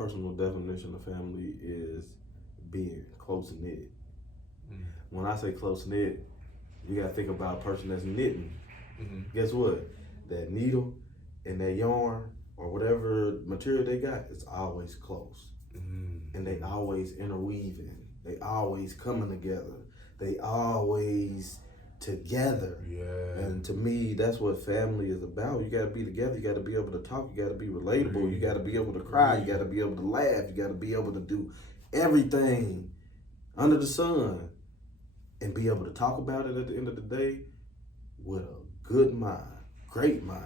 personal definition of family is being close knit. When I say close knit, you gotta think about a person that's knitting. Guess what? That needle and that yarn or whatever material they got, it's always close. And they always interweaving. They always coming together. They always together. Yeah. And to me, that's what family is about. You gotta be together. You gotta be able to talk. You gotta be relatable. You gotta be able to cry. You gotta be able to laugh. You gotta be able to do everything under the sun and be able to talk about it at the end of the day with a good mind, great mind.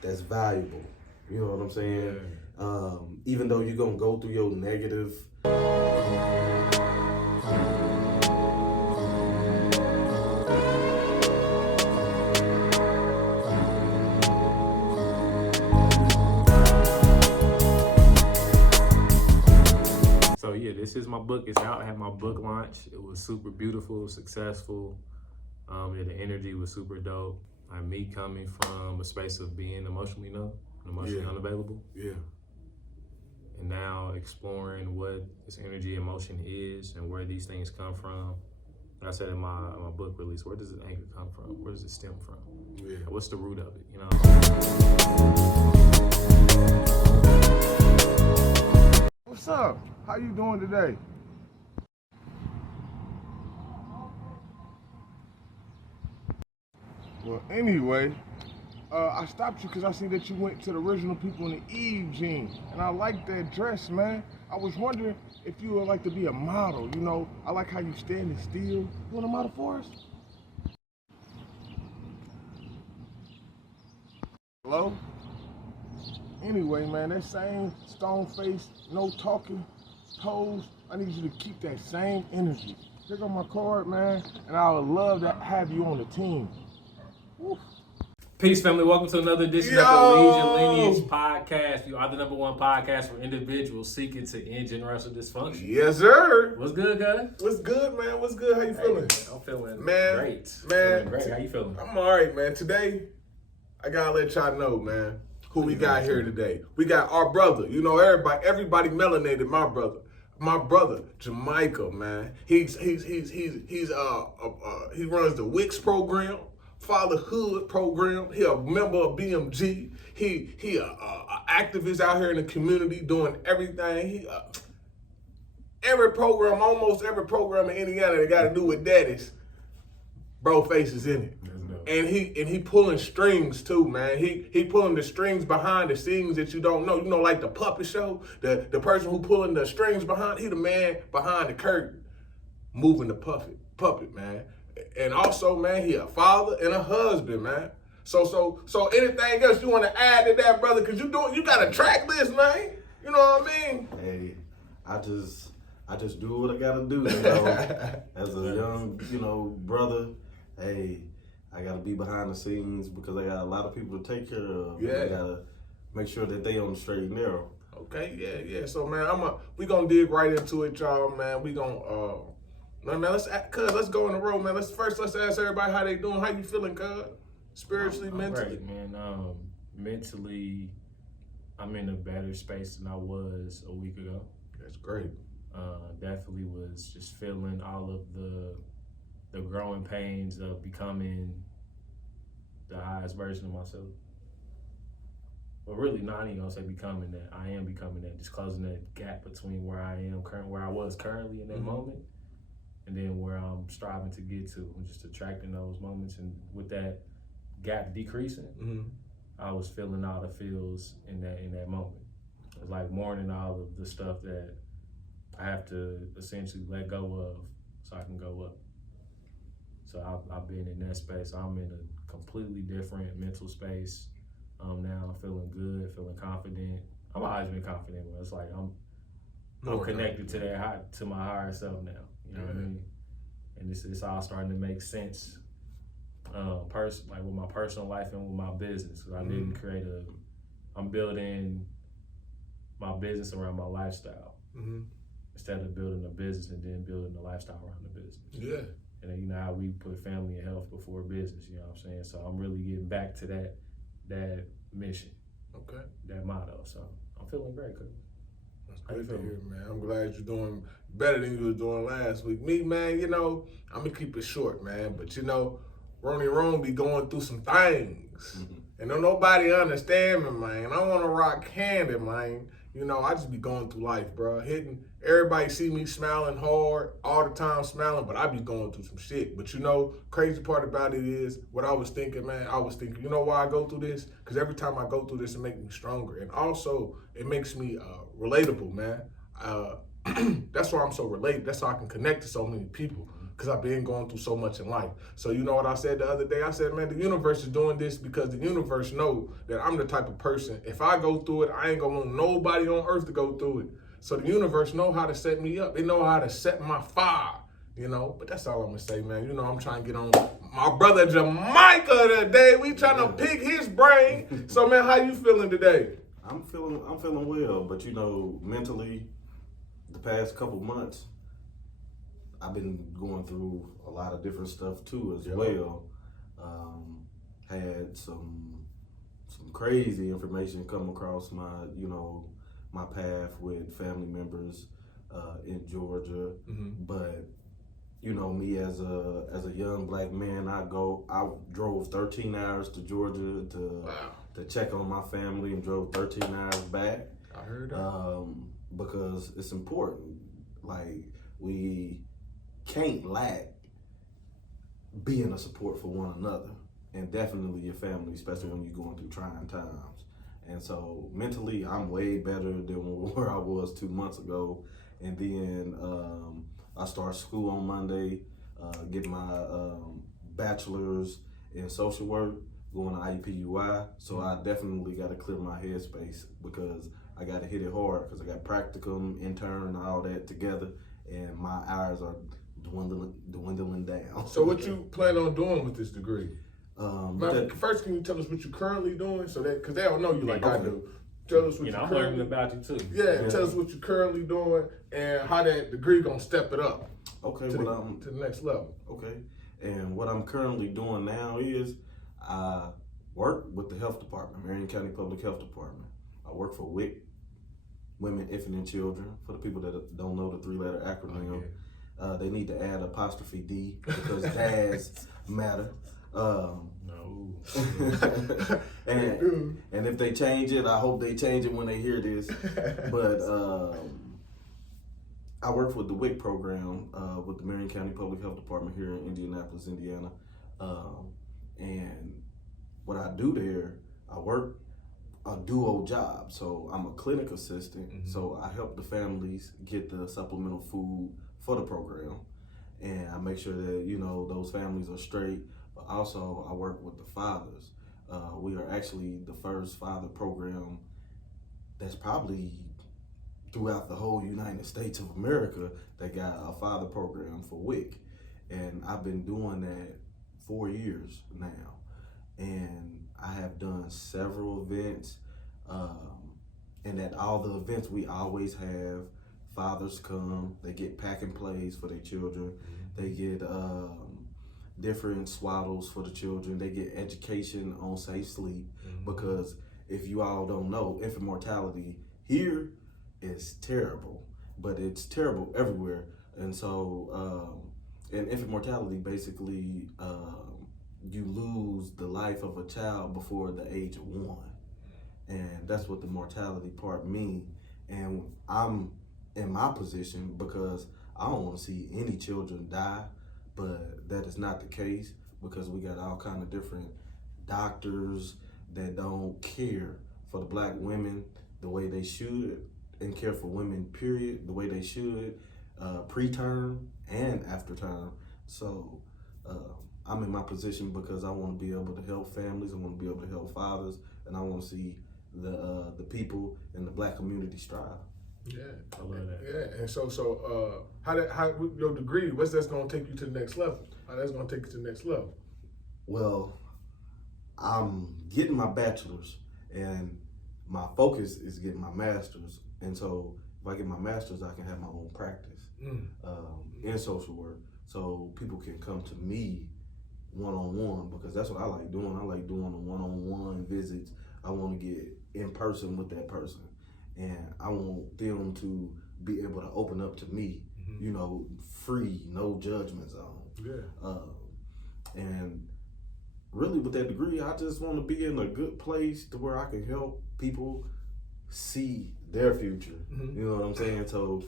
That's valuable. You know what I'm saying? Yeah. Even though you're gonna go through your negative. So yeah, this is my book. It's out. I had my book launch. It was super beautiful, successful. Yeah, the energy was super dope. Like me coming from a space of being emotionally numb, emotionally unavailable. Yeah. And now exploring what this energy, emotion is, and where these things come from. Like I said in my book release, where does the anger come from? Where does it stem from? Yeah. What's the root of it? You know. What's up? How you doing today? Well, anyway, I stopped you because I seen that you went to the original people in the Eve jeans, and I like that dress, man. I was wondering if you would like to be a model. You know, I like how you standing still. You want a model for us? Hello? Anyway, man, that same stone face, no talking pose, I need you to keep that same energy. Check out my card, man, and I would love to have you on the team. Woo. Peace, family. Welcome to another edition of the Leadyourlineage podcast. You are the #1 podcast for individuals seeking to end generational dysfunction. Yes, sir. What's good, guys? What's good, man? What's good? How you feeling? I'm feeling great. Man. Feeling great. How you feeling? I'm all right, man. Today, I gotta let y'all know, man, who we got here today. We got our brother. You know, everybody melanated my brother. My brother, Jamichael, man. He runs the Wix program, Fatherhood program. He a member of BMG. He a activist out here in the community doing everything. Almost every program in Indiana that got to do with daddies, bro faces in it. And he pulling strings too, man. He pulling the strings behind the scenes that you don't know. You know, like the puppet show, the person who pulling the strings behind, he the man behind the curtain, moving the puppet, man. And also, man, he a father and a husband, man. So anything else you want to add to that, brother? Cause you got a track list, man. You know what I mean? Hey, I just do what I gotta do, you know. As a young, brother, hey, I gotta be behind the scenes because I got a lot of people to take care of. Yeah. I gotta make sure that they on the straight and narrow. Okay, yeah. So, man, we gonna dig right into it, y'all, man. We gonna let's go in a row, man. Let's ask everybody how they doing. How you feeling, cuz? Spiritually, I'm mentally. great, man. Mentally, I'm in a better space than I was a week ago. That's great. Definitely was just feeling all of the growing pains of becoming the highest version of myself. But really, not even gonna say becoming that. I am becoming that. Just closing that gap between where I am where I was currently in that moment, and then where I'm striving to get to. And just attracting those moments, and with that gap decreasing, I was feeling all the feels in that moment. It was like mourning all of the stuff that I have to essentially let go of so I can go up. So I've been in that space. I'm in a completely different mental space now. I'm feeling good, feeling confident. I've always been confident, but it's like I'm connected to my higher self now. You know what I mean? And it's all starting to make sense. Like with my personal life and with my business. I didn't create I'm building my business around my lifestyle instead of building a business and then building a lifestyle around the business. Yeah. And you know how we put family and health before business, you know what I'm saying? So I'm really getting back to that mission. Okay. That motto. So I'm feeling great, cuz. That's good to hear, man. I'm glad you're doing better than you was doing last week. Me, man, you know, I'm gonna keep it short, man. But you know, Ronnie Rome be going through some things. And don't nobody understand me, man. I wanna rock candy, man. You know, I just be going through life, bro. Everybody see me smiling hard, all the time smiling, but I be going through some shit. But you know, crazy part about it is, what I was thinking, man, you know why I go through this? Because every time I go through this, it makes me stronger. And also, it makes me relatable, man. That's why I'm so relatable. That's how I can connect to so many people, because I've been going through so much in life. So you know what I said the other day? I said, man, the universe is doing this because the universe know that I'm the type of person, if I go through it, I ain't gonna want nobody on earth to go through it. So the universe know how to set me up. They know how to set my fire, you know? But that's all I'm gonna say, man. You know, I'm trying to get on my brother Jamichael today. We trying to pick his brain. So, man, how you feeling today? I'm feeling well, but you know, mentally, the past couple months, I've been going through a lot of different stuff too as well. Had some crazy information come across my path with family members in Georgia. But you know me as a young black man, I drove 13 hours to Georgia to check on my family and drove 13 hours back. I heard that. Because it's important. Like, we can't lack being a support for one another, and definitely your family, especially when you're going through trying times. And so mentally, I'm way better than where I was 2 months ago. And then I start school on Monday, get my bachelor's in social work, going to IUPUI. So I definitely got to clear my headspace, because I got to hit it hard, because I got practicum, intern, all that together, and my hours are dwindling down. So what you plan on doing with this degree? First, can you tell us what you're currently doing, so that, because they don't know you like I do. Tell us what you're I'm learning about you too. Yeah, tell us what you're currently doing and how that degree gonna step it up. Okay, to the next level. Okay, and what I'm currently doing now is I work with the health department, Marion County Public Health Department. I work for WIC, Women, Infant, and Children. For the people that don't know the 3-letter acronym, they need to add apostrophe D, because dads matter. No. and if they change it, I hope they change it when they hear this. But I work with the WIC program with the Marion County Public Health Department here in Indianapolis, Indiana. And what I do there, I work a duo job. So I'm a clinic assistant. So I help the families get the supplemental food for the program. And I make sure that, you know, those families are straight. But also I work with the fathers. We are actually the first father program that's probably throughout the whole United States of America that got a father program for WIC. And I've been doing that 4 years now. And I have done several events. And at all the events, we always have fathers come, they get pack and plays for their children. They get different swaddles for the children. They get education on safe sleep, because if you all don't know, infant mortality here is terrible, but it's terrible everywhere. And so, and infant mortality, basically, you lose the life of a child before the age of 1. And that's what the mortality part means. And I'm in my position because I don't want to see any children die, but that is not the case, because we got all kind of different doctors that don't care for the black women the way they should, and care for women, period, the way they should, preterm and after term. So I'm in my position because I want to be able to help families, I want to be able to help fathers, and I want to see the people in the black community strive. Yeah, I love that. Yeah, and so how with your degree, what's that's gonna take you to the next level? How that's gonna take you to the next level? Well, I'm getting my bachelor's, and my focus is getting my master's. And so if I get my master's, I can have my own practice in social work. So people can come to me one-on-one, because that's what I like doing. I like doing the one-on-one visits. I want to get in person with that person. and I want them to be able to open up to me, free, no judgment zone. Yeah. And really with that degree, I just want to be in a good place to where I can help people see their future. You know what I'm saying? So,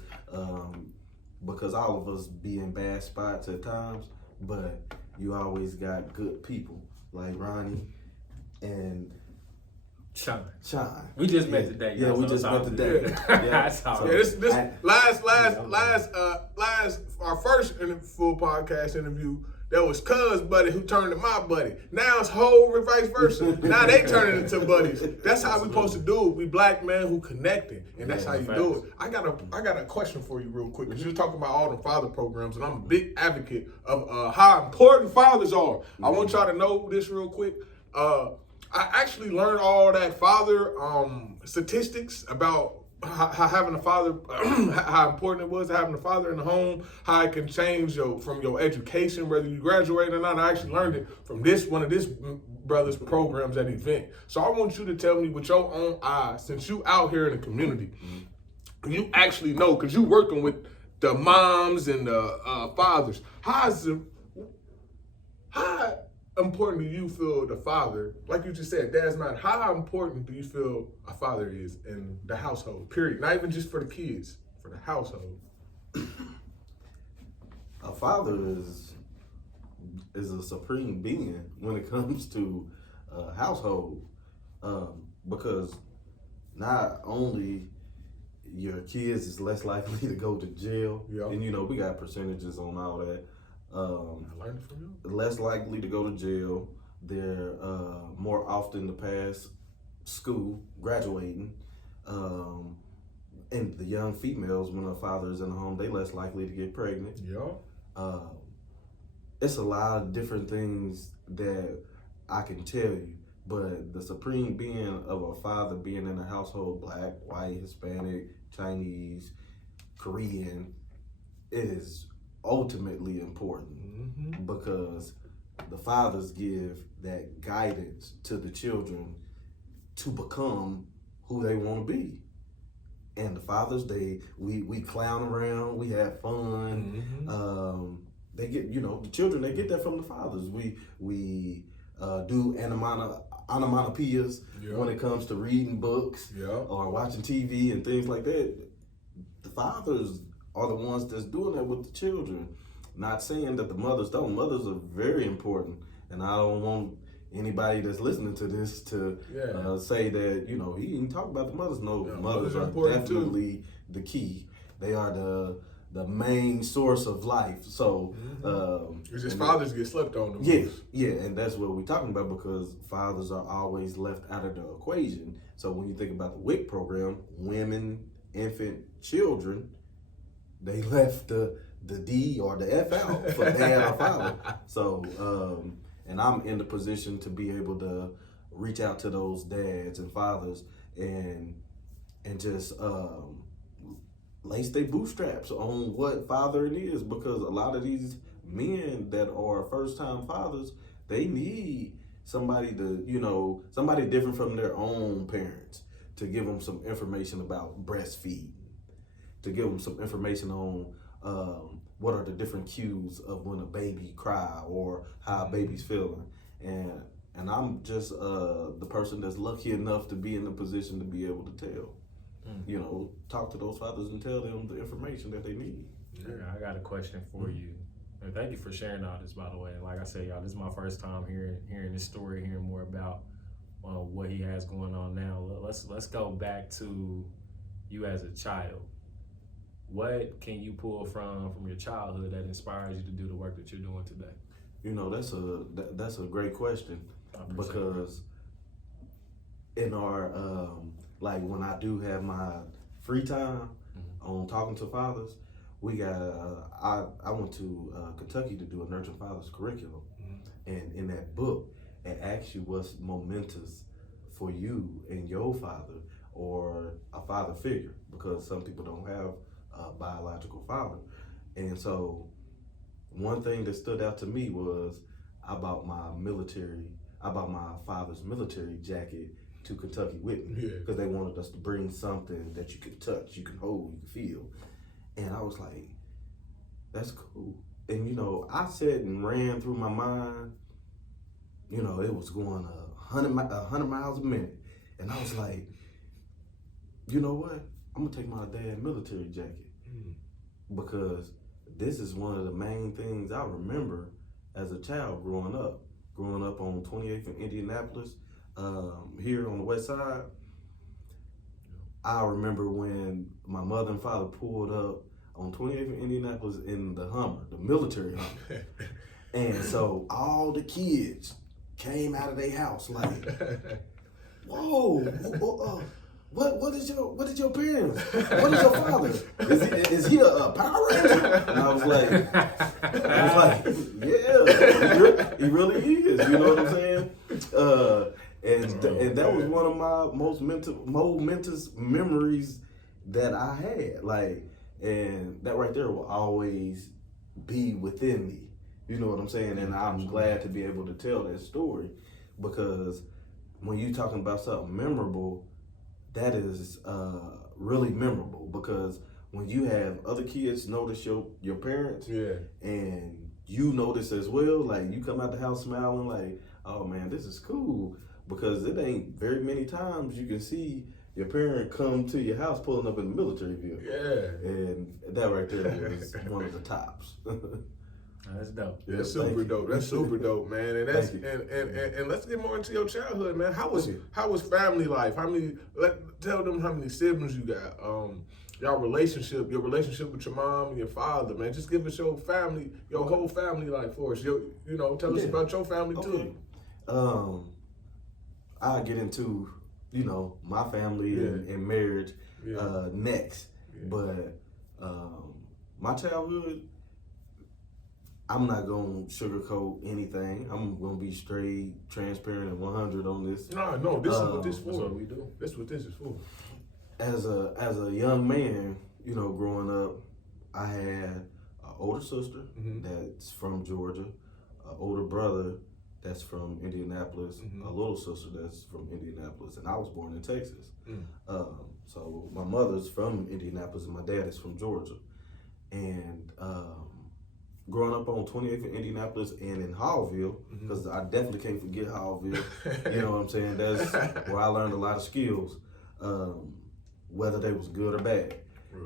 because all of us be in bad spots at times, but you always got good people like Ronnie and Sean. We just met today. Yeah, we just met today. That's all. Our first full podcast interview, that was Cuz buddy who turned to my buddy. Now it's whole vice versa. Now they turning into buddies. That's how we supposed to do it. We black men who connected, and that's how you do it. I got a question for you real quick, because you're talking about all the father programs, and I'm a big advocate of how important fathers are. I want y'all to know this real quick. I actually learned all that father statistics about how having a father, how important it was having a father in the home, how it can change from your education, whether you graduate or not. I actually learned it from one of this brother's programs at Event. So I want you to tell me with your own eyes, since you out here in the community, you actually know, because you working with the moms and the fathers. How important do you feel the father, like you just said, dad's not, how important do you feel a father is in the household, period? Not even just for the kids, for the household. A father is a supreme being when it comes to household, because not only your kids is less likely to go to jail, and we got percentages on all that. I learned from you. Less likely to go to jail. They're more often to pass school, graduating. And the young females, when a father is in the home, they less likely to get pregnant. It's a lot of different things that I can tell you, but the supreme being of a father being in a household, black, white, Hispanic, Chinese, Korean, it is ultimately important, because the fathers give that guidance to the children to become who they want to be. And the fathers, we clown around, we have fun. They get, the children, they get that from the fathers. We do onomatopoeias when it comes to reading books or watching TV and things like that. The fathers are the ones that's doing that with the children. Not saying that the mothers don't. Mothers are very important, and I don't want anybody that's listening to this to say that he didn't talk about the mothers. No, mothers are definitely the key. They are the main source of life. So it's just fathers get slept on. And that's what we're talking about, because fathers are always left out of the equation. So when you think about the WIC program, women, infant, children, they left the D or the F out for dad or father. So, and I'm in the position to be able to reach out to those dads and fathers and just lace their bootstraps on what fathering is, because a lot of these men that are first-time fathers, they need somebody somebody different from their own parents to give them some information about breastfeeding, to give them some information on what are the different cues of when a baby cry or how a baby's feeling. And I'm just the person that's lucky enough to be in the position to be able to tell. Talk to those fathers and tell them the information that they need. I got a question for you. And thank you for sharing all this, by the way. Like I said, y'all, this is my first time hearing this story, hearing more about what he has going on now. Let's go back to you as a child. What can you pull from your childhood that inspires you to do the work that you're doing today? That's a great question, because in our like when I do have my free time on talking to fathers, we got I went to Kentucky to do a Nurturing Fathers curriculum, and in that book it asks you what's momentous for you and your father or a father figure, because some people don't have a biological father. And so one thing that stood out to me was I bought my father's military jacket to Kentucky with me because they wanted us to bring something that you could touch, you can hold, you can feel. And I was like, that's cool. And, you know, I sat and ran through my mind, you know, it was going 100 miles a minute. And I was like, you know what? I'm gonna take my dad's military jacket because this is one of the main things I remember as a child growing up on 28th and Indianapolis, here on the west side. I remember when my mother and father pulled up on 28th and Indianapolis in the Hummer, the military Hummer. And so all the kids came out of their house like, whoa, what is your parents? What is your father? Is he a Power Ranger? And I was like, yeah, he really is. You know what I'm saying? And that was one of my most momentous memories that I had. Like, and that right there will always be within me. You know what I'm saying? And I'm glad to be able to tell that story because when you're talking about something memorable, that is really memorable because when you have other kids notice your parents and you notice as well, like you come out the house smiling like, oh man, this is cool, because it ain't very many times you can see your parent come to your house pulling up in the military vehicle. Yeah. And that right there was one of the tops. That's dope. Yeah, that's super dope. That's super dope, man. And that's and let's get more into your childhood, man. How was family life? Tell them how many siblings you got. Your relationship with your mom and your father, man. Just give us your family, your whole family life for us. You know, tell us about your family too. I'll get into, you know, my family and marriage next. Yeah. But my childhood, I'm not going to sugarcoat anything. I'm going to be straight, transparent, and 100 on this. No, this is what this is for. That's what we do. That's what this is for. As a young man, you know, growing up, I had an older sister that's from Georgia, an older brother that's from Indianapolis, a little sister that's from Indianapolis, and I was born in Texas. So my mother's from Indianapolis and my dad is from Georgia. And growing up on 28th in Indianapolis and in Hallville, because I definitely can't forget Hallville, you know what I'm saying? That's where I learned a lot of skills, whether they was good or bad.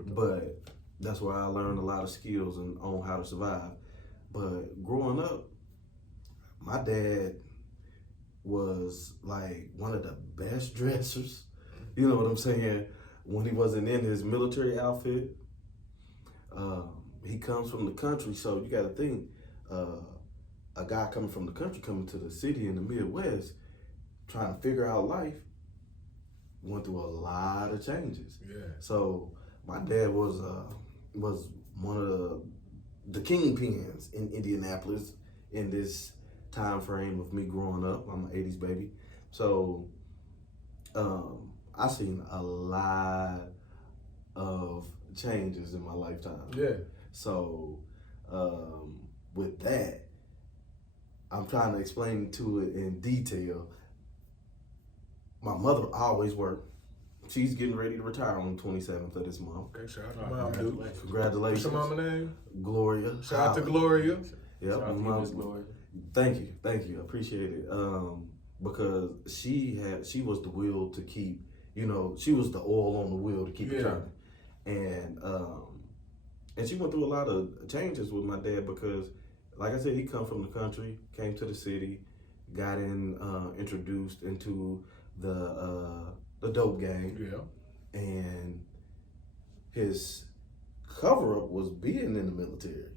But that's where I learned a lot of skills on how to survive. But growing up, my dad was like one of the best dressers, you know what I'm saying, when he wasn't in his military outfit. He comes from the country, so you gotta think, a guy coming from the country, coming to the city in the Midwest, trying to figure out life, went through a lot of changes. Yeah. So my dad was one of the kingpins in Indianapolis in this time frame of me growing up. I'm an 80s baby. So I seen a lot of changes in my lifetime. Yeah. So with that, I'm trying to explain to it in detail. My mother always worked. She's getting ready to retire on the 27th of this month. Okay, shout out to mom, dude. Congratulations. What's your mama name? Gloria. Shout out to Gloria. Yep, my Gloria. Thank you, I appreciate it. Because she was the wheel to keep, you know, she was the oil on the wheel to keep it turning. And she went through a lot of changes with my dad because, like I said, he come from the country, came to the city, got introduced into the dope game. Yeah. And his cover-up was being in the military.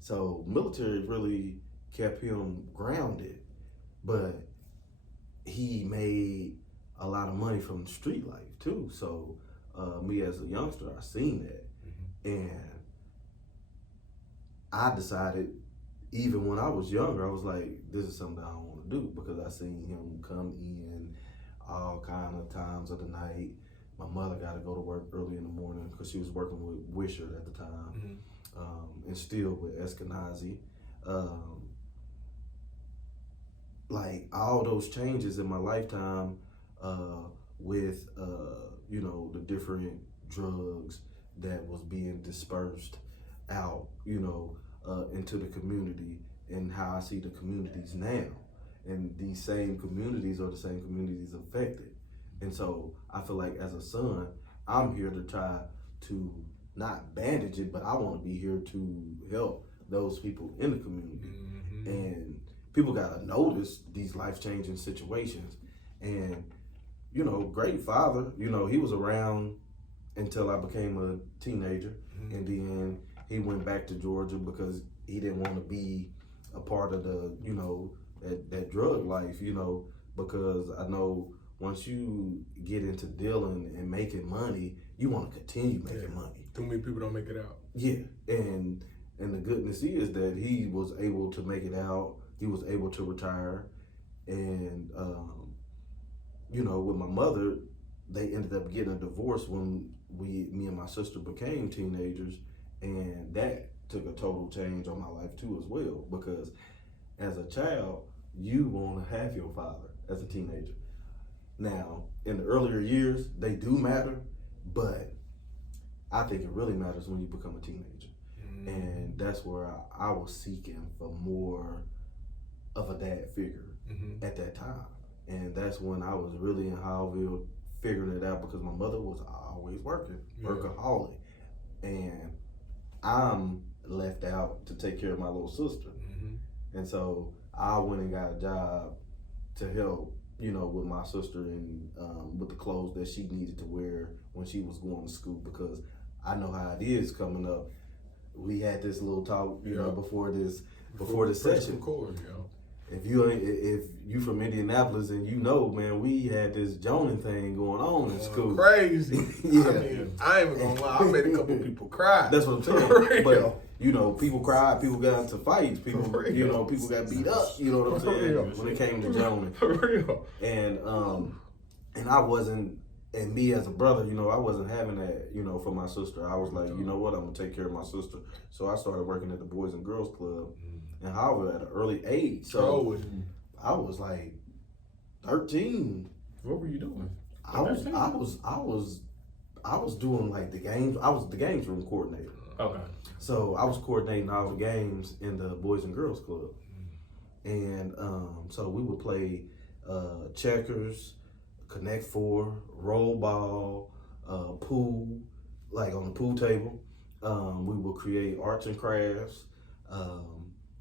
So military really kept him grounded, but he made a lot of money from street life too. So me as a youngster, I seen that. And I decided, even when I was younger, I was like, this is something I don't want to do, because I seen him come in all kind of times of the night. My mother got to go to work early in the morning because she was working with Wishart at the time, and still with Eskenazi. Like all those changes in my lifetime, with you know, the different drugs that was being dispersed out, you know, into the community, and how I see the communities now. And these same communities are the same communities affected. And so I feel like as a son, I'm here to try to not bandage it, but I want to be here to help those people in the community. Mm-hmm. And people got to notice these life-changing situations. And, you know, great father, you know, he was around until I became a teenager. Mm-hmm. And then he went back to Georgia because he didn't want to be a part of the, you know, that drug life, you know, because I know once you get into dealing and making money, you want to continue making money. Too many people don't make it out. Yeah, and the goodness is that he was able to make it out. He was able to retire, and you know, with my mother, they ended up getting a divorce when me and my sister became teenagers, and that took a total change on my life too as well, because as a child, you want to have your father as a teenager. Now, in the earlier years, they do matter, but I think it really matters when you become a teenager. Mm-hmm. And that's where I was seeking for more of a dad figure at that time. And that's when I was really in Howellville figuring it out, because my mother was always working, workaholic. And I'm left out to take care of my little sister. Mm-hmm. And so I went and got a job to help, you know, with my sister and with the clothes that she needed to wear when she was going to school, because I know how it is coming up. We had this little talk, you know, before the session. Record, If you from Indianapolis, and you know, man, we had this Joning thing going on in school. Crazy. Yeah. I mean, I ain't even gonna lie, I made a couple people cry. That's what I'm saying. But you know, people cried, people got into fights, people you know, people got beat up, you know what I'm saying, when it came to Joning. For real. And I wasn't, and me as a brother, you know, I wasn't having that, you know, for my sister. I was like, you know what, I'm gonna take care of my sister. So I started working at the Boys and Girls Club in Howell at an early age. So I was like 13. What were you doing? I was doing like the games. I was the games room coordinator. Okay. So I was coordinating all the games in the Boys and Girls Club. And so we would play checkers, Connect Four, roll ball, pool, like on the pool table. We would create arts and crafts.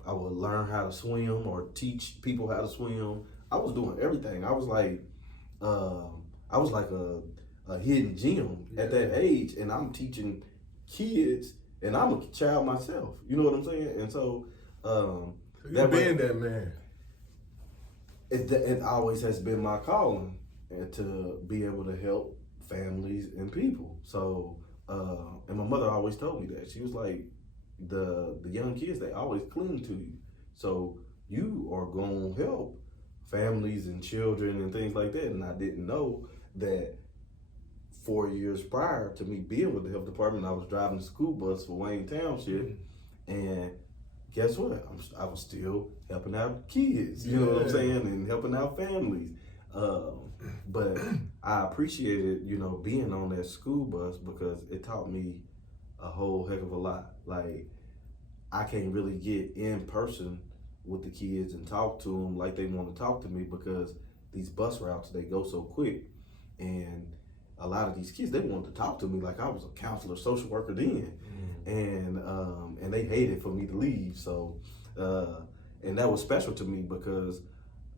I would learn how to swim or teach people how to swim. I was doing everything. I was like a hidden gem at that age, and I'm teaching kids, and I'm a child myself. You know what I'm saying? And so you've been that man. It always has been my calling, and to be able to help families and people. So and my mother always told me that. She was like, the young kids, they always cling to you. So you are going to help families and children and things like that. And I didn't know that 4 years prior to me being with the health department, I was driving the school bus for Wayne Township. And guess what? I was still helping out kids, you know what I'm saying? And helping out families. But I appreciated, you know, being on that school bus, because it taught me a whole heck of a lot. Like, I can't really get in person with the kids and talk to them like they want to talk to me, because these bus routes, they go so quick. And a lot of these kids, they wanted to talk to me like I was a counselor, social worker then. And they hated for me to leave. So, and that was special to me, because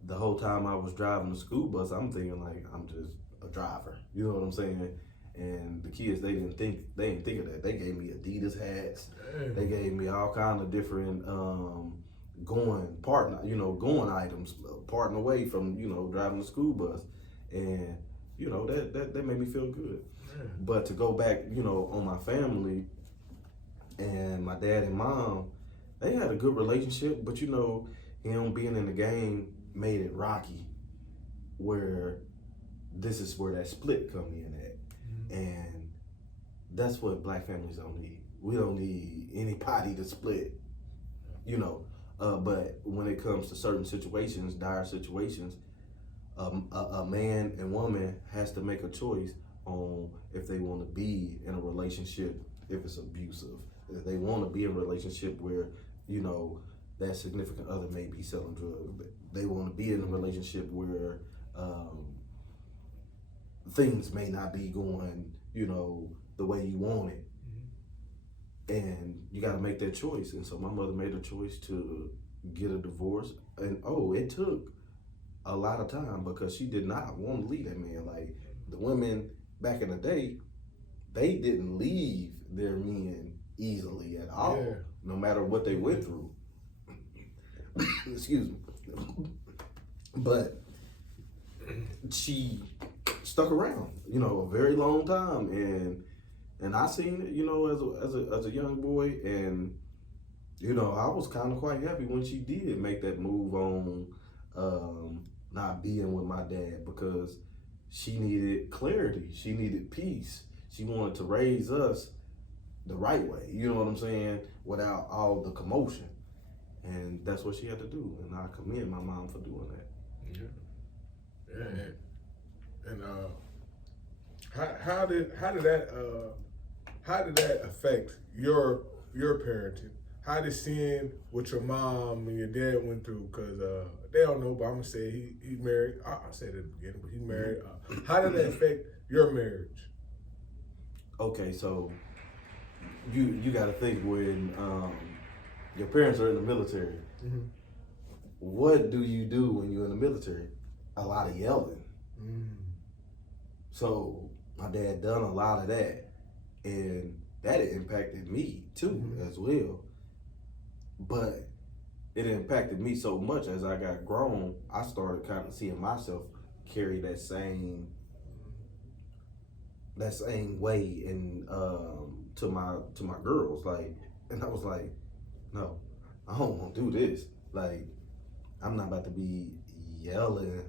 the whole time I was driving the school bus, I'm thinking like, I'm just a driver. You know what I'm saying? And the kids, they didn't think of that. They gave me Adidas hats. They gave me all kind of different going items, parting away from, you know, driving the school bus. And, you know, that made me feel good. But to go back, you know, on my family, and my dad and mom, they had a good relationship, but, you know, him being in the game made it rocky, where this is where that split come in at. And that's what black families don't need. We don't need anybody to split, you know. But when it comes to certain situations, dire situations, a man and woman has to make a choice on if they want to be in a relationship, if it's abusive. If they want to be in a relationship where, you know, that significant other may be selling drugs. They want to be in a relationship where things may not be going, you know, the way you want it. And you got to make that choice. And so my mother made a choice to get a divorce. And it took a lot of time because she did not want to leave that man. Like the women back in the day, they didn't leave their men easily at all, no matter what they went through. Excuse me. But she stuck around, you know, a very long time, and I seen it, you know, as a young boy, and you know, I was kind of quite happy when she did make that move on not being with my dad, because she needed clarity, she needed peace, she wanted to raise us the right way, you know what I'm saying, without all the commotion, and that's what she had to do, and I commend my mom for doing that. And how did that affect your parenting? How did seeing what your mom and your dad went through? Because they don't know, but I'm gonna say he married. I said it at the beginning, but he married. How did that affect your marriage? Okay, so you got to think when your parents are in the military. Mm-hmm. What do you do when you're in the military? A lot of yelling. So my dad done a lot of that, and that impacted me too as well. But it impacted me so much as I got grown, I started kind of seeing myself carry that same way and to my girls, like, and I was like, no, I don't want to do this. Like, I'm not about to be yelling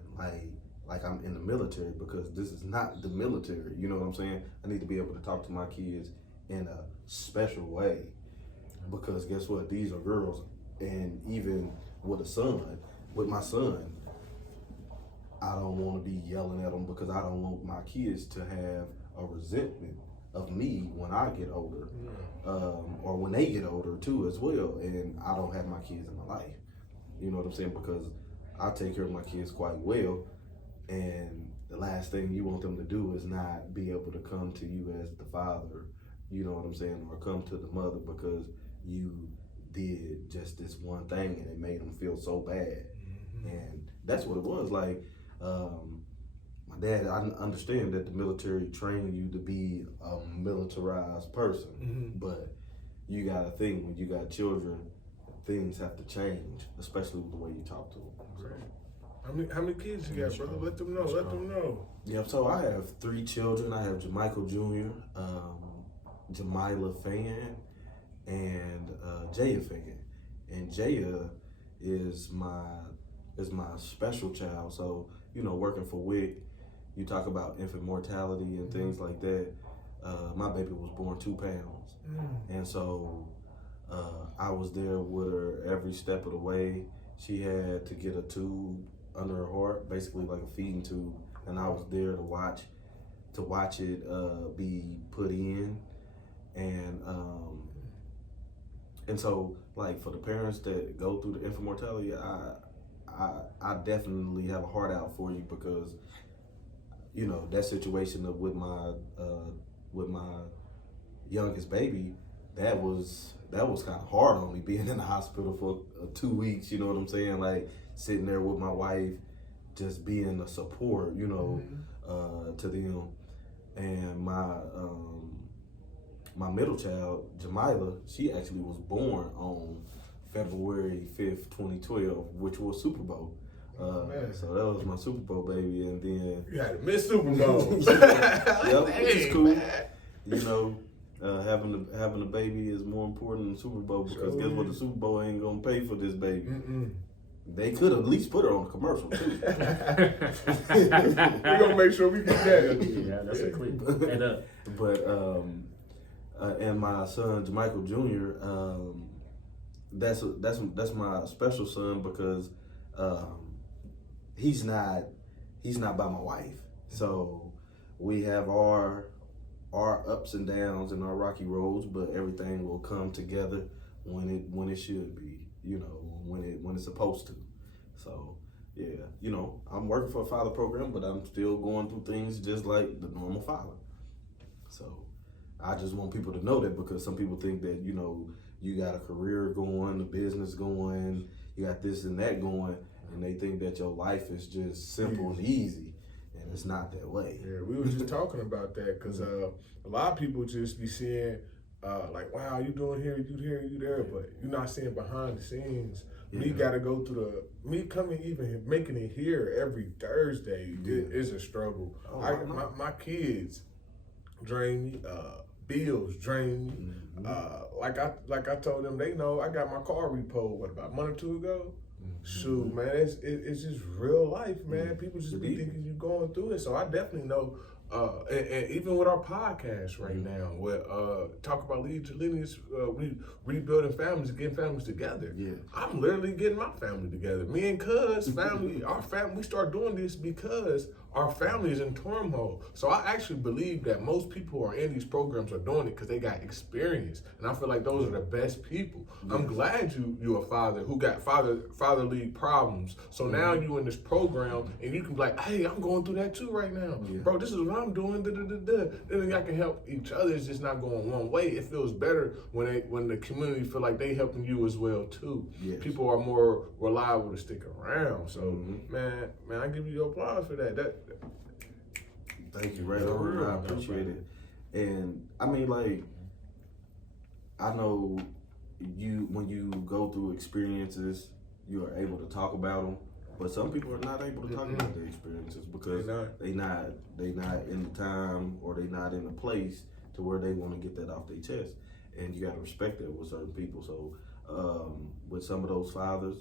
like I'm in the military, because this is not the military, you know what I'm saying? I need to be able to talk to my kids in a special way, because guess what? These are girls, and even with my son, I don't want to be yelling at them, because I don't want my kids to have a resentment of me when I get older, or when they get older too as well, and I don't have my kids in my life. You know what I'm saying? Because I take care of my kids quite well, and the last thing you want them to do is not be able to come to you as the father, you know what I'm saying, or come to the mother because you did just this one thing and it made them feel so bad. And that's what it was. Like, my dad, I understand that the military trained you to be a militarized person, but you gotta think, when you got children, things have to change, especially with the way you talk to them. So. How many kids you got, brother? Let them know. Yeah, so I have 3 children. I have Jamichael Jr., Jamichael Fann, and Jaya Fann. And Jaya is my special child. So, you know, working for WIC, you talk about infant mortality and things like that. My baby was born 2 pounds. And so I was there with her every step of the way. She had to get a tube under her heart, basically like a feeding tube, and I was there to watch it be put in, and so, like, for the parents that go through the infant mortality, I definitely have a heart out for you, because you know that situation with my youngest baby, that was kind of hard on me, being in the hospital for 2 weeks, you know what I'm saying? Like, sitting there with my wife, just being a support, you know, to them. And my middle child, Jamila, she actually was born on February 5th, 2012, which was Super Bowl. So that was my Super Bowl baby, and then you had to miss Super Bowl. Yep, which is cool. Man. You know, having a baby is more important than Super Bowl, because guess what? The Super Bowl ain't gonna pay for this baby. They could at least put her on a commercial too. We're gonna make sure we get that. Yeah, that's a clip. And my son Jamichael Jr., that's my special son, because he's not he's not by my wife. So we have our ups and downs and our rocky roads, but everything will come together when it should be, when it's supposed to. So yeah, I'm working for a father program, but I'm still going through things just like the normal father. So I just want people to know that, because some people think that, you got a career going, a business going, you got this and that going, and they think that your life is just simple and easy. And it's not that way. Yeah, we were just talking about that, because a lot of people just be seeing, like, wow, you doing here, you here, you there, but you're not seeing behind the scenes. Yeah. Me got to go through me coming, even making it here every Thursday is a struggle. Oh, my kids drain me, bills drain me. Mm-hmm. Like I told them, they know I got my car repoed, about a month or two ago? Mm-hmm. Shoot, man, it's just real life, man. Mm-hmm. People just be thinking you're going through it. So I definitely know, and even with our podcast right now, where talk about Lineage, rebuilding families, getting families together. Yeah. I'm literally getting my family together. Me and Cuz family, our family, we start doing this because our family is in turmoil. So I actually believe that most people who are in these programs are doing it because they got experience, and I feel like those are the best people. Yes. I'm glad you're a father who got fatherly problems. So now you in this program, and you can be like, hey, I'm going through that too right now, bro. This is what I'm doing. Then y'all can help each other. It's just not going one way. It feels better when the community feel like they helping you as well too. Yes. People are more reliable to stick around. So man, I give you your applause for that. Thank you, right on. I appreciate it. And I mean, like, I know when you go through experiences, you are able to talk about them. But some people are not able to talk about their experiences because they not in the time, or they not in a place to where they want to get that off their chest. And you got to respect that with certain people. So with some of those fathers,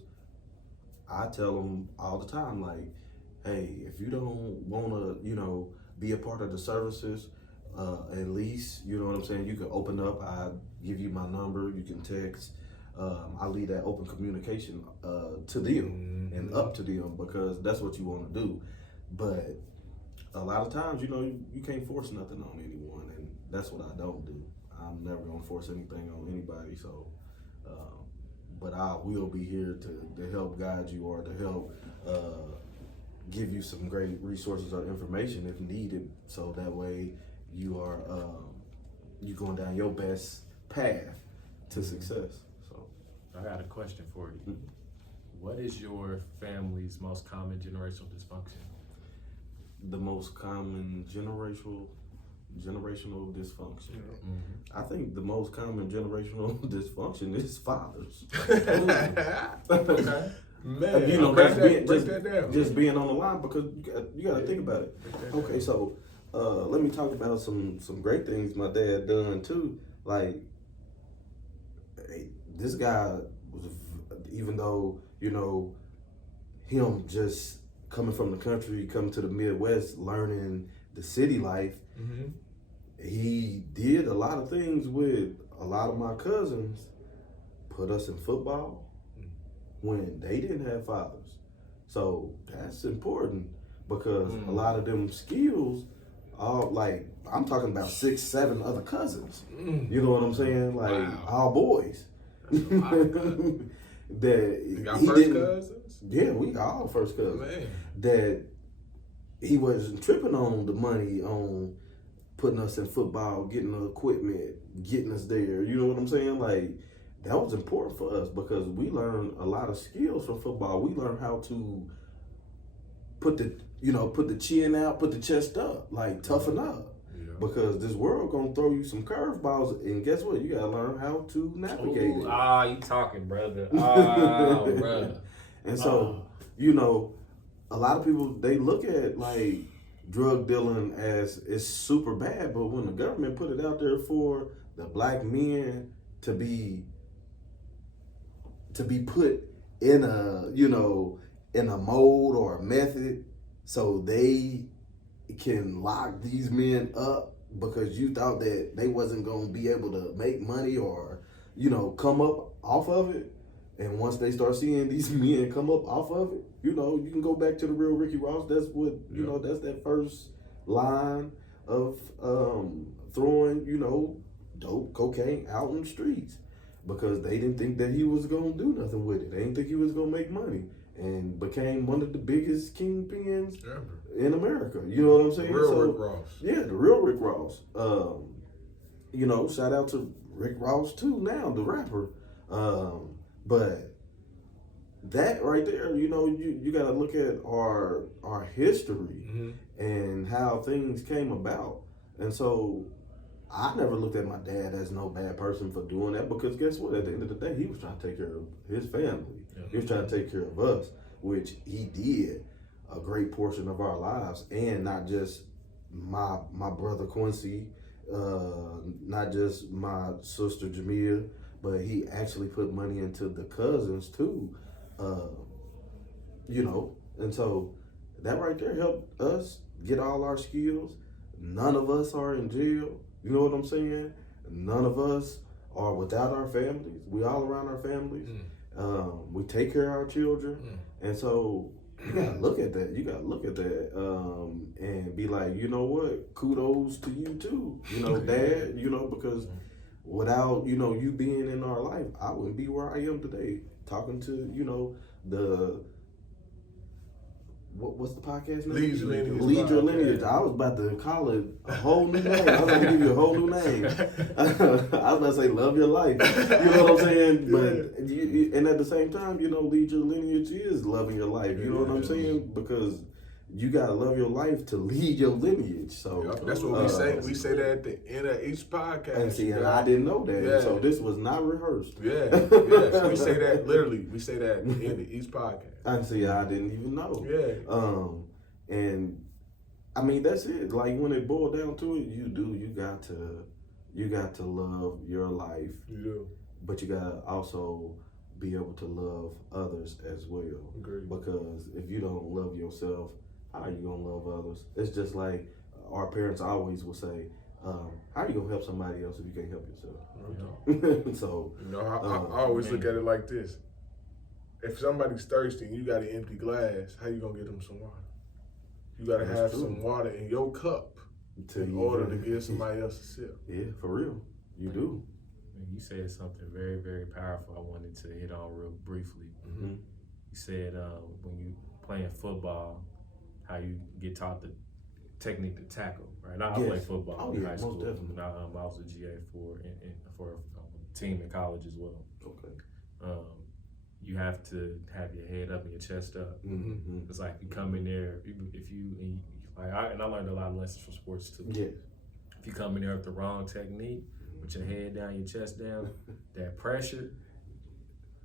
I tell them all the time, like, hey, if you don't want to, be a part of the services, at least, you know what I'm saying, you can open up. I give you my number. You can text. I leave that open communication to them and up to them, because that's what you want to do. But a lot of times, you can't force nothing on anyone, and that's what I don't do. I'm never going to force anything on anybody. So, but I will be here to help guide you, or to help give you some great resources or information if needed, so that way you are you going down your best path to success. So I got a question for you. Mm-hmm. What is your family's most common generational dysfunction? The most common generational dysfunction. Mm-hmm. I think the most common generational dysfunction is fathers. Okay. Man, break that down. Just being on the line, because you got to think about it. Okay, so let me talk about some great things my dad done too. Like, this guy was, even though him just coming from the country, coming to the Midwest, learning the city life, he did a lot of things with a lot of my cousins. Put us in football when they didn't have fathers. So that's important, because a lot of them skills are, like, I'm talking about 6, 7 other cousins. You know what I'm saying? Like, all boys. That you got first cousins? Yeah, we got all first cousins. Man. That he wasn't tripping on the money on putting us in football, getting the equipment, getting us there. You know what I'm saying? Like, that was important for us, because we learned a lot of skills from football. We learned how to put the chin out, put the chest up, like, toughen up. Yeah. Because this world gonna throw you some curveballs, and guess what? You gotta learn how to navigate it. You talking, brother. Brother. And so, a lot of people, they look at, like, drug dealing as it's super bad, but when the government put it out there for the black men to be put in a mold or a method, so they can lock these men up because you thought that they wasn't going to be able to make money or come up off of it, And once they start seeing these men come up off of it, you know, you can go back to the real Ricky Ross. That's what, you know, that's that first line of throwing, you know, dope, cocaine out in the streets. Because they didn't think that he was going to do nothing with it. They didn't think he was going to make money. And became one of the biggest kingpins in America. You know what I'm saying? The real Rick Ross. Yeah, the real Rick Ross. You know, shout out to Rick Ross too now, the rapper. But that right there, you know, you got to look at our history and how things came about. And so I never looked at my dad as no bad person for doing that, because guess what? At the end of the day, he was trying to take care of his family. Yeah. He was trying to take care of us, which he did a great portion of our lives, and not just my brother Quincy, not just my sister Jamia, but he actually put money into the cousins too, you know. And so that right there helped us get all our skills. None of us are in jail. You know what I'm saying? None of us are without our families. We all around our families. We take care of our children. And so you gotta look at that. You gotta look at that and be like, you know what? Kudos to you too. You know, Dad, you know, because without, you know, you being in our life, I wouldn't be where I am today. Talking to, you know, the what's the podcast name? Lead Your Lineage. Lead Your Lineage. I was about to call it a whole new name. I was going to give you a whole new name. I was about to say Love Your Life. You know what I'm saying? But and at the same time, you know, Lead Your Lineage is loving your life. You know what I'm saying? Because you gotta love your life to lead your lineage. So that's what we say. We say that at the end of each podcast. And see, and I didn't know that. Yeah. So this was not rehearsed. Yeah, yes. We say that literally. We say that at the end of each podcast. And see, I didn't even know. Yeah. And I mean, that's it. Like when it boiled down to it, you got to love your life. You do. But you gotta also be able to love others as well. Agreed. Because if you don't love yourself, how are you gonna love others? It's just like our parents always will say, how are you gonna help somebody else if you can't help yourself? So you know, I always look at it like this: if somebody's thirsty and you got an empty glass, how you gonna get them some water? You gotta have some water in your cup in order to give somebody else a sip. Yeah, for real, you do. You said something very, very powerful I wanted to hit on real briefly. You said when you playing football, how you get taught the technique to tackle, right? I play football in high school. And I was a GA for a team in college as well. Okay. You have to have your head up and your chest up. It's like you come in there, and I learned a lot of lessons from sports too. Yeah. If you come in there with the wrong technique, with your head down, your chest down, that pressure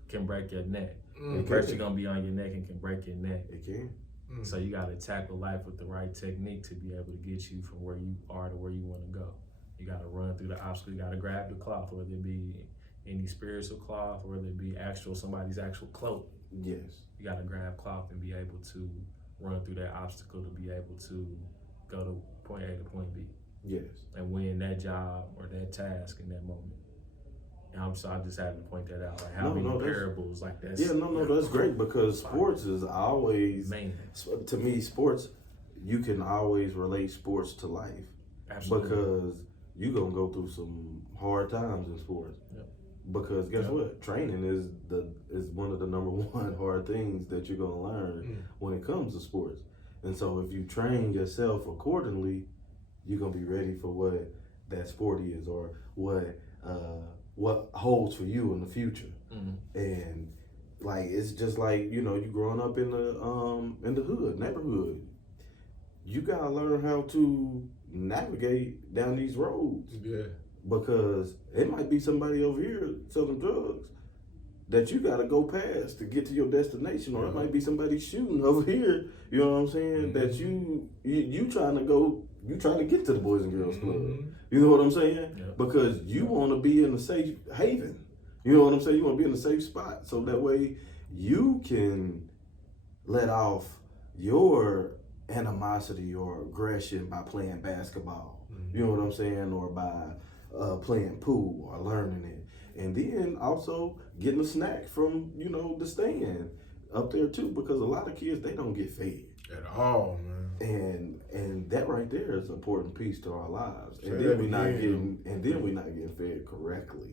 can break your neck. The pressure gonna be on your neck and can break your neck. It can. So you gotta tackle life with the right technique to be able to get you from where you are to where you wanna go. You gotta run through the obstacle, you gotta grab the cloth, whether it be any spiritual cloth, or whether it be somebody's actual cloak. Yes. You gotta grab cloth and be able to run through that obstacle to be able to go to point A to point B. Yes. And win that job or that task in that moment. And I just had to point that out. Like how many parables like that. Yeah, that's great, because sports is always, to me, sports, you can always relate sports to life. Absolutely. Because you're going to go through some hard times in sports. Yep. Because guess what? Training is one of the number one hard things that you're going to learn when it comes to sports. And so if you train yourself accordingly, you're going to be ready for what that sport is, or what holds for you in the future. And like, it's just like, you know, you growing up in the hood, neighborhood, you got to learn how to navigate down these roads. Yeah. Because it might be somebody over here selling drugs that you got to go past to get to your destination, or it might be somebody shooting over here, you know what I'm saying, that you trying to get to the Boys and Girls Club. You know what I'm saying? Yeah. Because you want to be in a safe haven. You know what I'm saying? You want to be in a safe spot, so that way you can let off your animosity or aggression by playing basketball. You know what I'm saying? Or by playing pool or learning it. And then also getting a snack from, you know, the stand up there too, because a lot of kids, they don't get fed. At all, man. And that right there is an important piece to our lives. Say and that then we're again. not getting fed correctly.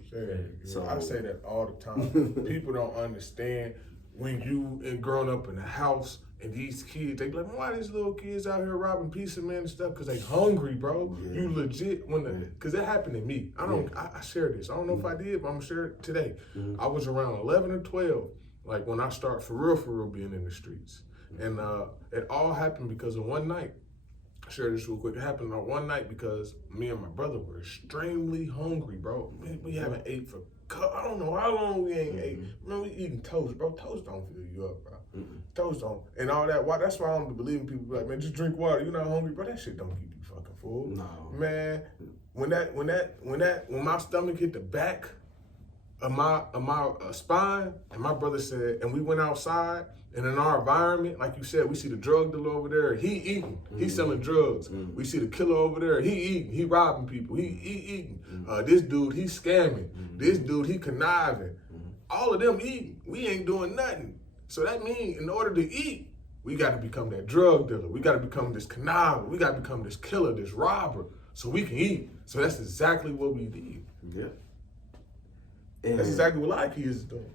So I say that all the time. People don't understand when you and growing up in a house and these kids, they be like, why these little kids out here robbing pizza men and stuff? Because they hungry, bro. Yeah. You legit, because that happened to me. I shared this. I don't know if I did, but I'm going to share it today. I was around 11 or 12, like when I start for real being in the streets. And it all happened because of one night. I'll share this real quick. It happened on one night because me and my brother were extremely hungry, bro. We haven't ate for, I don't know how long we ain't ate. Man, we eating toast, bro. Toast don't fill you up, bro. Toast don't. And all that. That's why I don't believe in people be like, man, just drink water. You're not hungry, bro. That shit don't keep you fucking full. No. Man, when my stomach hit the back of my spine, and my brother said, and we went outside, and in our environment, like you said, we see the drug dealer over there, he eating, he selling drugs. We see the killer over there, he eating, he robbing people, he eating. This dude, he scamming. This dude, he conniving. All of them eating. We ain't doing nothing. So that means in order to eat, we got to become that drug dealer. We got to become this conniver. We got to become this killer, this robber, so we can eat. So that's exactly what we did. Yeah. That's exactly what a lot of kids is doing.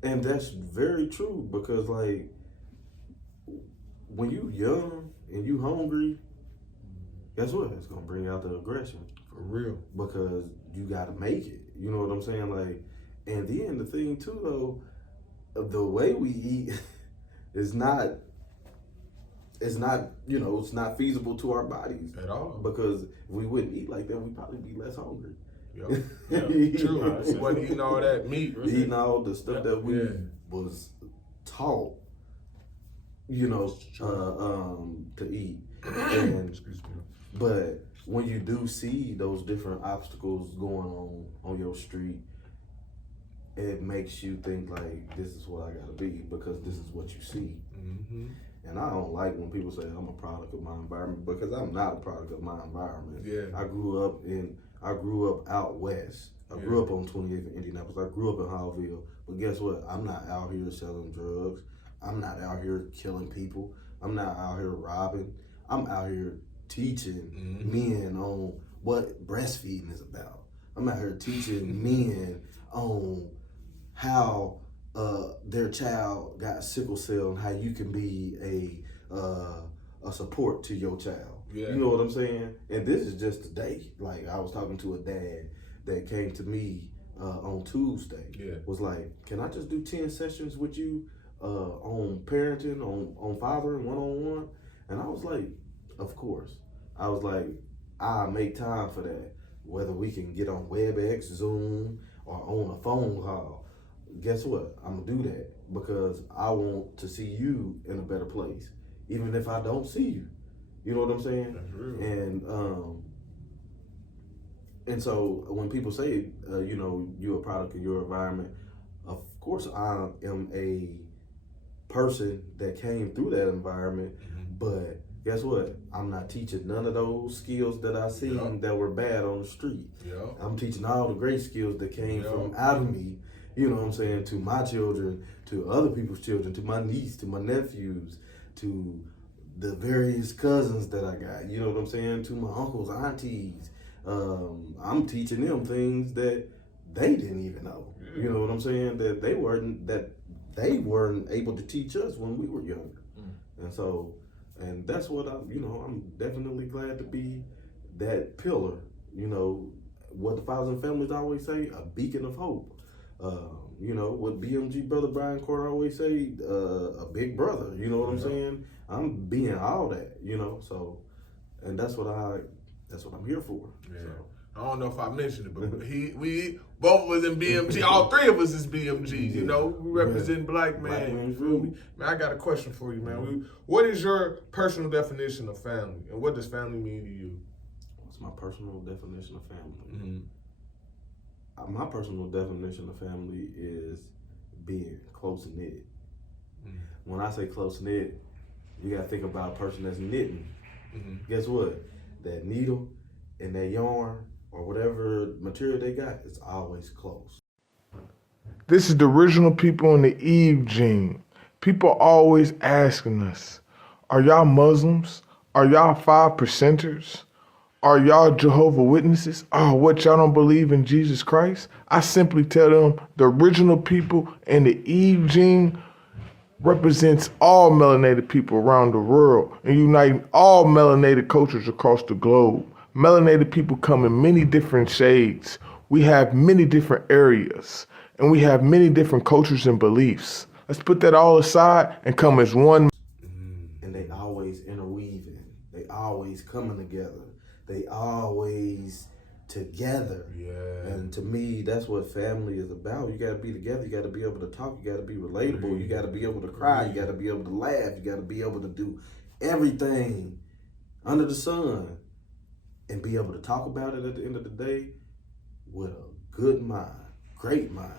And that's very true, because like when you young and you hungry, guess what? It's gonna bring out the aggression. For real. Because you gotta make it. You know what I'm saying? Like, and then the thing too though, the way we eat is not, it's not feasible to our bodies at all. Because if we wouldn't eat like that, we'd probably be less hungry. Yeah, true. We wasn't eating all that meat. Eating all the stuff that we was taught, to eat. And, but when you do see those different obstacles going on your street, it makes you think like, this is what I gotta be, because this is what you see. And I don't like when people say I'm a product of my environment, because I'm not a product of my environment. I grew up out west. I grew up on 28th in Indianapolis. I grew up in Hallville. But guess what? I'm not out here selling drugs. I'm not out here killing people. I'm not out here robbing. I'm out here teaching men on what breastfeeding is about. I'm out here teaching men on how their child got sickle cell and how you can be a support to your child. You know what I'm saying? And this is just today. Like, I was talking to a dad that came to me on Tuesday. Was like, can I just do 10 sessions with you on parenting, on fathering, one-on-one? And I was like, of course. I was like, I'll make time for that. Whether we can get on WebEx, Zoom, or on a phone call. Guess what? I'm gonna do that because I want to see you in a better place, even if I don't see you. You know what I'm saying? That's real. And so when people say, you're a product of your environment, of course I am a person that came through that environment, but guess what? I'm not teaching none of those skills that I seen that were bad on the street. I'm teaching all the great skills that came from out of me, you know what I'm saying, to my children, to other people's children, to my niece, to my nephews, to the various cousins that I got, you know what I'm saying, to my uncles, aunties. I'm teaching them things that they didn't even know. You know what I'm saying? That they weren't able to teach us when we were younger. And that's what I'm definitely glad to be that pillar. What the Fathers and Families always say, a beacon of hope. What BMG brother Brian Carter always say, a big brother. You know what I'm saying? I'm being all that. And that's what I'm here for. So. I don't know if I mentioned it, but we both of us in BMG. All three of us is BMGs. We represent black man. You feel me? Man, I got a question for you, man. What is your personal definition of family, and what does family mean to you? What's my personal definition of family? My personal definition of family is being close knit. When I say close knit, you gotta think about a person that's knitting. Guess what? That needle and that yarn or whatever material they got, it's always close. This is the original people in the Eve gene. People always asking us, are y'all Muslims? Are y'all 5%ers? Are y'all Jehovah's Witnesses? Oh, what, y'all don't believe in Jesus Christ? I simply tell them the original people and the Eve gene represents all melanated people around the world and uniting all melanated cultures across the globe. Melanated people come in many different shades. We have many different areas and we have many different cultures and beliefs. Let's put that all aside and come as one. And they always interweaving. They always coming together. They always together. Yeah. And to me, that's what family is about. You got to be together. You got to be able to talk. You got to be relatable. You got to be able to cry. You got to be able to laugh. You got to be able to do everything under the sun and be able to talk about it at the end of the day with a good mind, great mind.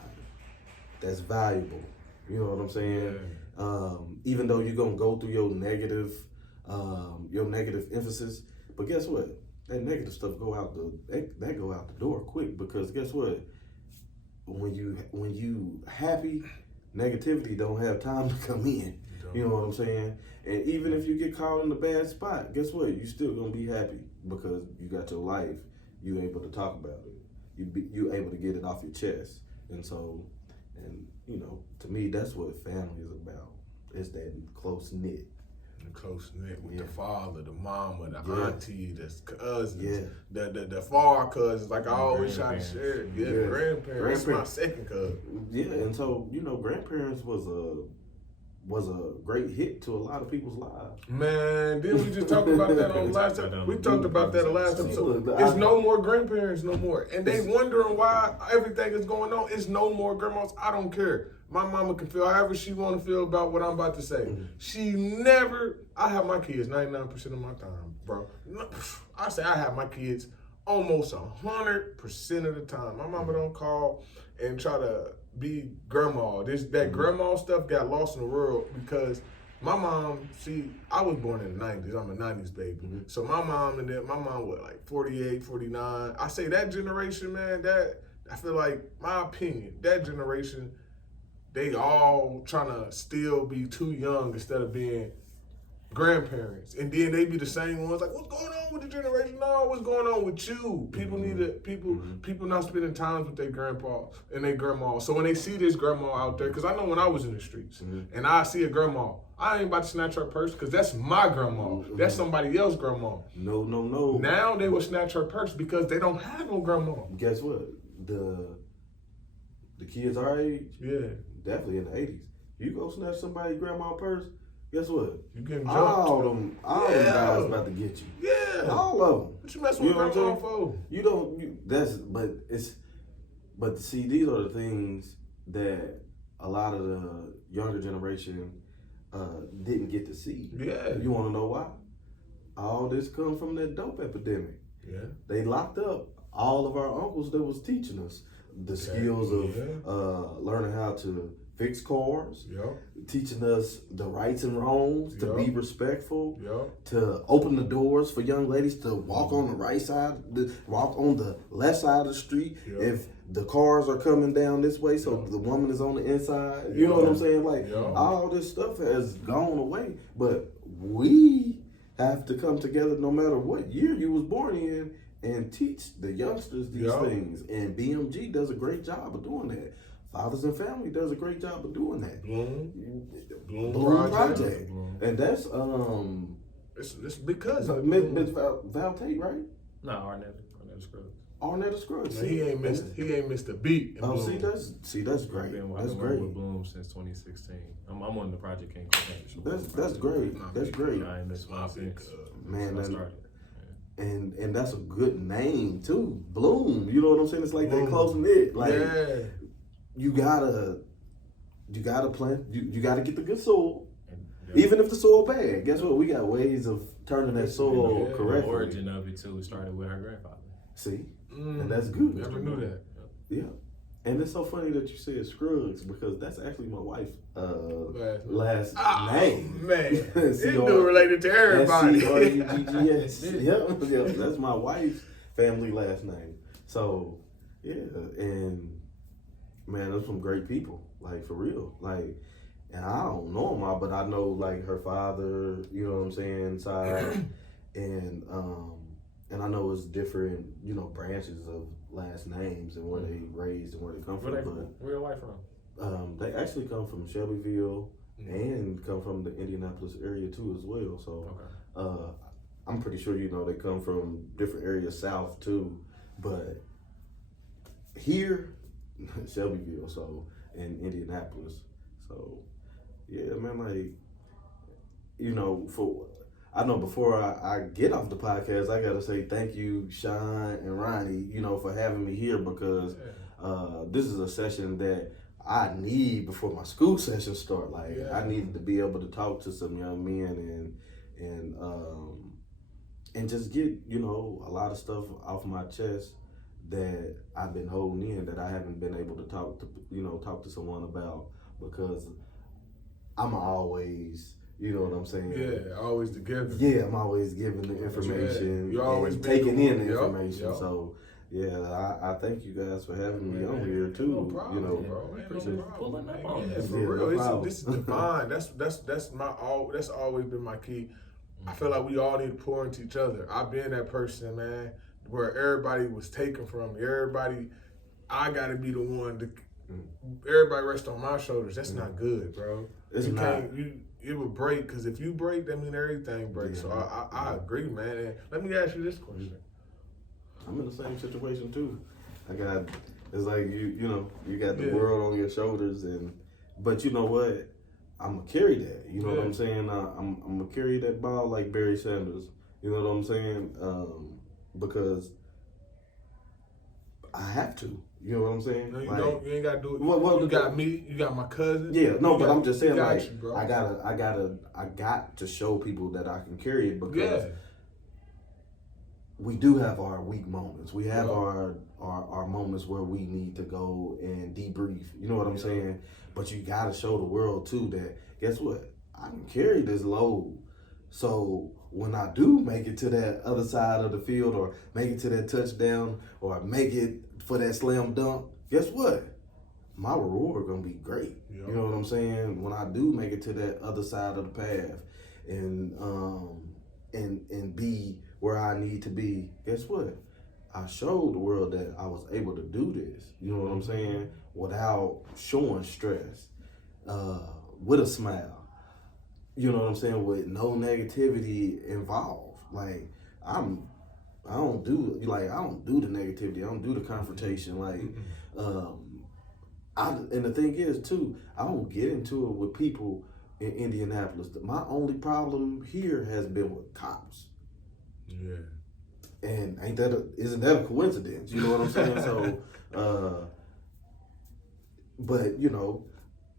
That's valuable. You know what I'm saying? Yeah. Even though you're going to go through your negative emphasis, but guess what? That negative stuff go out the door quick, because guess what? When you happy, negativity don't have time to come in. You know what I'm saying? And even if you get caught in a bad spot, guess what? You still gonna be happy because you got your life. You able to talk about it. You able to get it off your chest. And so, and you know, to me, that's what family is about. It's that close knit. Close knit with the father, the mama, the auntie, the cousins, the far cousins. Like I always try to share. The grandparents. That's my second cousin. Yeah, and so you know, grandparents was a great hit to a lot of people's lives. Man, didn't we just talk about that on last time? We talked about that last episode. It's no more grandparents no more, and they wondering why everything is going on. It's no more grandmas. I don't care. My mama can feel however she want to feel about what I'm about to say. She never, I have my kids 99% of my time, bro. I say I have my kids almost 100% of the time. My mama don't call and try to be grandma. That grandma stuff got lost in the world because my mom, I was born in the 90s. I'm a 90s baby. So my mom was like 48, 49. I say that generation, man, I feel like, my opinion, that generation, they all trying to still be too young instead of being grandparents. And then they be the same ones like, what's going on with the generation? No, what's going on with you? People need to, people not spending time with their grandpa and their grandma. So when they see this grandma out there, because I know when I was in the streets and I see a grandma, I ain't about to snatch her purse because that's my grandma. That's somebody else's grandma. No. Now they will snatch her purse because they don't have no grandma. Guess what? The kids our age, definitely in the 80s. You go snatch somebody's grandma purse, guess what? You getting jumped. All them guys about to get you. Yeah. All of them. What you messing with grandma for? But see, these are the things that a lot of the younger generation didn't get to see. Yeah. You want to know why? All this comes from that dope epidemic. Yeah. They locked up all of our uncles that was teaching us the skills of learning how to fix cars, teaching us the rights and wrongs, to be respectful, to open the doors for young ladies to walk on the right side, walk on the left side of the street. If the cars are coming down this way, so the woman is on the inside. You know what I'm saying? Like, all this stuff has gone away, but we have to come together no matter what year you was born in and teach the youngsters these things. And BMG does a great job of doing that. Fathers and Family does a great job of doing that. Bloom Project. And that's it's because Miss Val Tate, right? No, Arnetta Scruggs. Arnetta Scruggs. He ain't missed a beat. See that's great. That's I've been with Bloom since 2016. I'm on the Project King. That's great. That's great. I ain't missed one since. Man, I started. And that's a good name too, Bloom. You know what I'm saying? It's like that close knit. Like you gotta plant. You gotta get the good soil. Even if the soil bad, guess what? We got ways of turning that soil correctly. The origin of it too started with her grandfather. See, and that's good. Never knew that. Yeah. And it's so funny that you said Scruggs because that's actually my wife's last name. Man, it do related to everybody. SCRUGGS. Yep, that's my wife's family last name. So, yeah, and man, there's some great people, like for real. Like, and I don't know them all, but I know like her father, you know what I'm saying, side, and I know it's different, you know, branches of last names and where they raised and where they come from. Where they from? Real life from? They actually come from Shelbyville and come from the Indianapolis area too as well. So, Okay. I'm pretty sure, you know, they come from different areas south too, but here, Shelbyville, so, in Indianapolis. So, yeah, man, like, you know, I know before I get off the podcast, I gotta say thank you, Sean and Ronnie, you know, for having me here, because this is a session that I need before my school sessions start. Like, I needed to be able to talk to some young men and just get, you know, a lot of stuff off my chest that I've been holding in, that I haven't been able to talk to someone about, because I'm always, you know what I'm saying? Yeah, always together. Yeah, I'm always giving the information. You're always taking in the information. Yep. So, yeah, I thank you guys for having me on here too. No problem, you know, bro. Appreciate you pulling up on Yeah, us. for real. This is divine. That's always been my key. I feel like we all need to pour into each other. I've been that person, man, where everybody was taken from me. I gotta be the one to. Everybody rest on my shoulders. That's not good, bro. It's you not. It would break, because if you break, that means everything breaks. Yeah. So I agree, man. And let me ask you this question. I'm in the same situation too. It's like you got the world on your shoulders, but you know what? I'm gonna carry that. You know what I'm saying? I'm gonna carry that ball like Barry Sanders. You know what I'm saying? Because I have to. You know what I'm saying? No, you like, don't. You ain't gotta do it. Well, you got me. You got my cousin. Yeah, no, but I'm just saying, like, you, bro. I got to show people that I can carry it, because we do have our weak moments. We have our moments where we need to go and debrief. You know what I'm saying? But you got to show the world too that, guess what? I can carry this load. So when I do make it to that other side of the field, or make it to that touchdown, or make it for that slam dunk, guess what? My reward gonna be great. Yep. You know what I'm saying? When I do make it to that other side of the path, and be where I need to be, guess what? I showed the world that I was able to do this. You know what I'm saying? Without showing stress, with a smile. You know what I'm saying? With no negativity involved. Like, I don't do the negativity. I don't do the confrontation. Like, and the thing is too, I don't get into it with people in Indianapolis. My only problem here has been with cops. Yeah. And isn't that a coincidence? You know what I'm saying? So, but you know,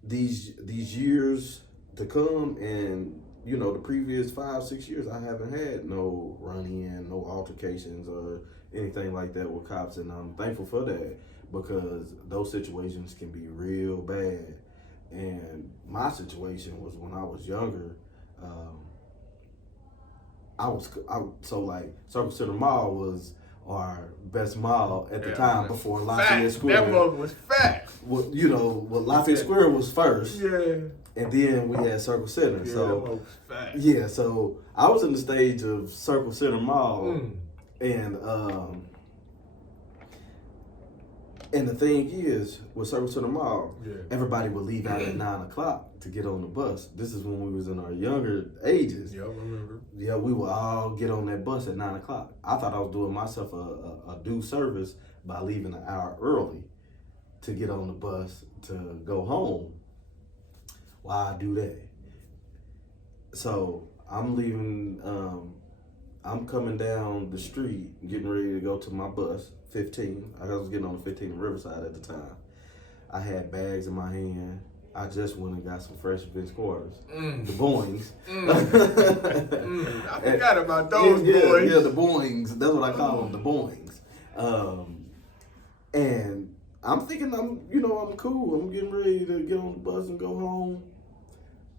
these years to come, and you know, the previous 5-6 years, I haven't had no run-in, no altercations or anything like that with cops, and I'm thankful for that, because those situations can be real bad. And my situation was when I was younger. Circle Center Mall was our best mall at the time, before Lafayette Square. That mall was fat. Well, you know, Lafayette Square was first. Yeah. And then we had Circle Center. Yeah, so that mall was fat. yeah, so I was in the stage of Circle Center Mall, and the thing is, with Circle Center Mall, everybody would leave out at 9 o'clock to get on the bus. This is when we was in our younger ages. Yeah, I remember. Yeah, we would all get on that bus at 9 o'clock. I thought I was doing myself a due service by leaving an hour early to get on the bus to go home. Why I do that? So I'm leaving, I'm coming down the street, getting ready to go to my bus, 15. I was getting on the 15 in Riverside at the time. I had bags in my hand. I just went and got some fresh Vince quarters, the Boings. I forgot about those boys. Yeah, the Boings. That's what I call them, the Boings. And I'm thinking I'm cool. I'm getting ready to get on the bus and go home.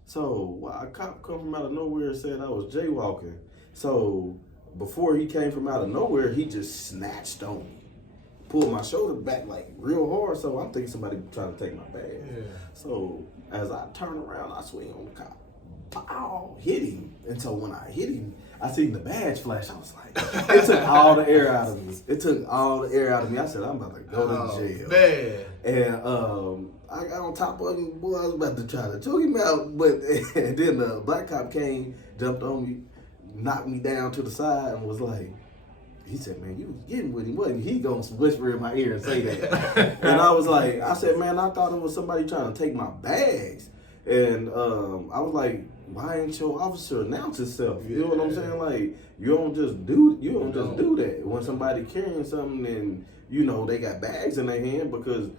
So a cop come from out of nowhere and said I was jaywalking. So before he came from out of nowhere, he just snatched on me. pulled my shoulder back like real hard, so I'm thinking somebody trying to take my bag. Yeah. So as I turn around, I swing on the cop. Pow! Hit him. And so when I hit him, I seen the badge flash. I was like, it took all the air out of me. I said, I'm about to go to jail. Man. And I got on top of him. Boy, I was about to try to choke him out. But and then the black cop came, jumped on me, knocked me down to the side, and was like, he said, man, you was getting with him, wasn't you? He gonna whisper in my ear and say that. And I was like, I said, man, I thought it was somebody trying to take my bags. And I was like, why ain't your officer announce himself? You know what I'm saying? Like, you don't just do that. When somebody carrying something and, you know, they got bags in their hand, because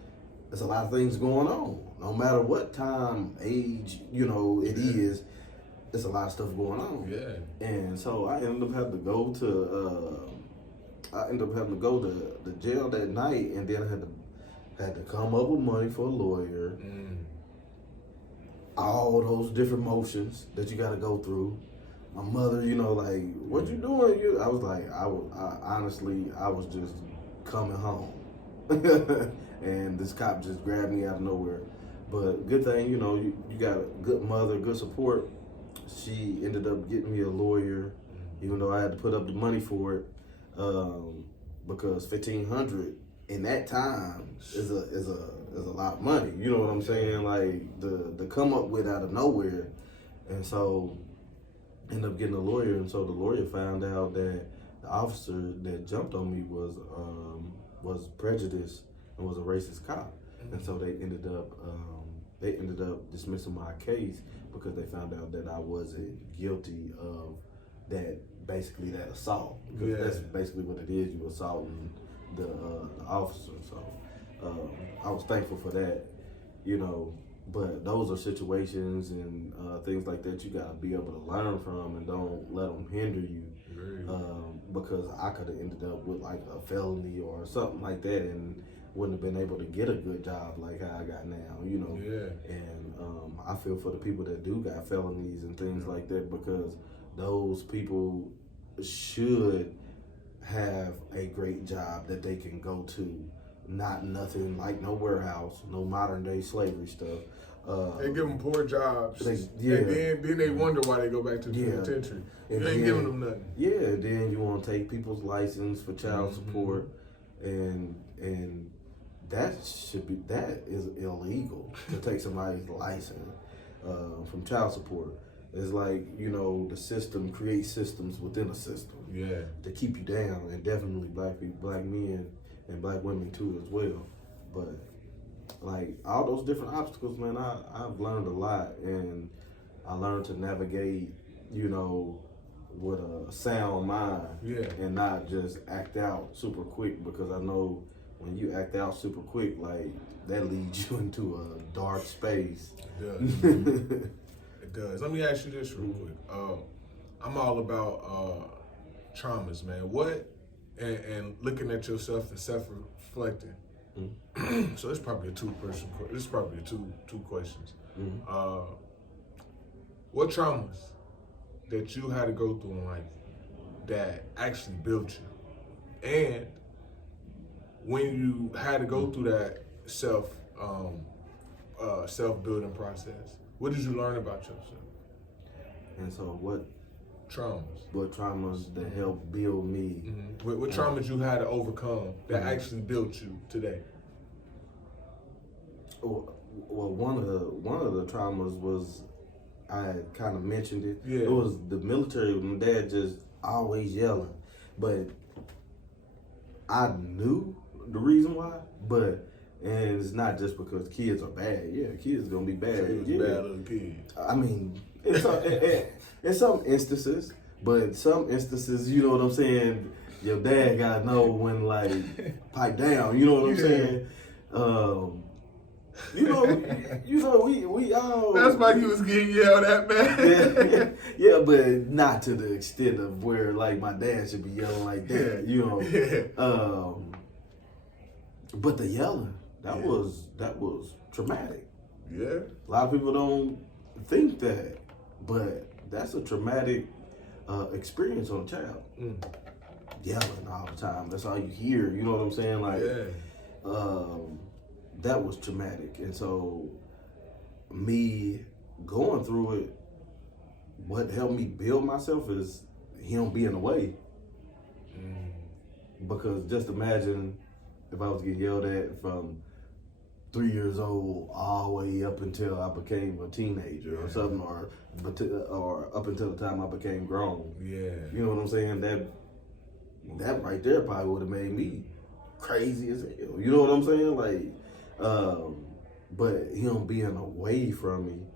there's a lot of things going on. No matter what time, age, you know, it is, there's a lot of stuff going on. Yeah. And so I ended up having to go to the jail that night, and then I had to come up with money for a lawyer. All those different motions that you got to go through. My mother, you know, like, what you doing? I was like, I was just coming home. And this cop just grabbed me out of nowhere. But good thing, you know, you got a good mother, good support. She ended up getting me a lawyer, even though I had to put up the money for it, because $1,500 in that time is a lot of money. You know what I'm saying? Like the come up with out of nowhere. And so ended up getting a lawyer, and so the lawyer found out that the officer that jumped on me was prejudiced and was a racist cop. And so they ended up dismissing my case because they found out that I wasn't guilty of that assault. Because that's basically what it is. You assaulting the officer. So I was thankful for that, you know. But those are situations and things like that you gotta be able to learn from, and don't let them hinder you. Because I could have ended up with like a felony or something like that, and wouldn't have been able to get a good job like how I got now, you know. And I feel for the people that do got felonies and things like that, because those people should have a great job that they can go to. Not nothing like no warehouse, no modern day slavery stuff. They give them poor jobs, and then they wonder why they go back to the penitentiary. You ain't giving them nothing. Yeah, then you want to take people's license for child support, and that is illegal to take somebody's license from child support. It's like, you know, the system creates systems within a system to keep you down, and definitely black people, black men, and black women too as well. But like all those different obstacles, man, I've learned a lot, and I learned to navigate, you know, with a sound mind, and not just act out super quick, because I know when you act out super quick, like that leads you into a dark space. It does. Let me ask you this real quick. I'm all about traumas, man. What and looking at yourself and self-reflecting. So it's probably a two-person. This is probably two questions. What traumas that you had to go through in life that actually built you, and when you had to go through that self-building process, what did you learn about yourself? And so what traumas that helped build me? What traumas you had to overcome that actually built you today? Well, one of the traumas was, I kind of mentioned it. It was the military. My dad just always yelling, but I knew the reason why. And it's not just because kids are bad. Yeah, kids gonna be bad. Bad little kids. I mean, in some instances, but some instances, you know what I'm saying, your dad gotta know when, like, pipe down. You know what I'm saying? You know, we all. That's why you was getting yelled at, man. Yeah, but not to the extent of where, like, my dad should be yelling like that. You know. But the yelling, that was traumatic. Yeah. A lot of people don't think that, but that's a traumatic experience on a child. yelling all the time. That's all you hear. You know what I'm saying? Like, that was traumatic. And so, me going through it, what helped me build myself is him being away. Because just imagine if I was getting yelled at from 3 years old all the way up until I became a teenager or something, or up until the time I became grown. Yeah. You know what I'm saying? That right there probably would have made me crazy as hell. You know what I'm saying? Like, but him being away from me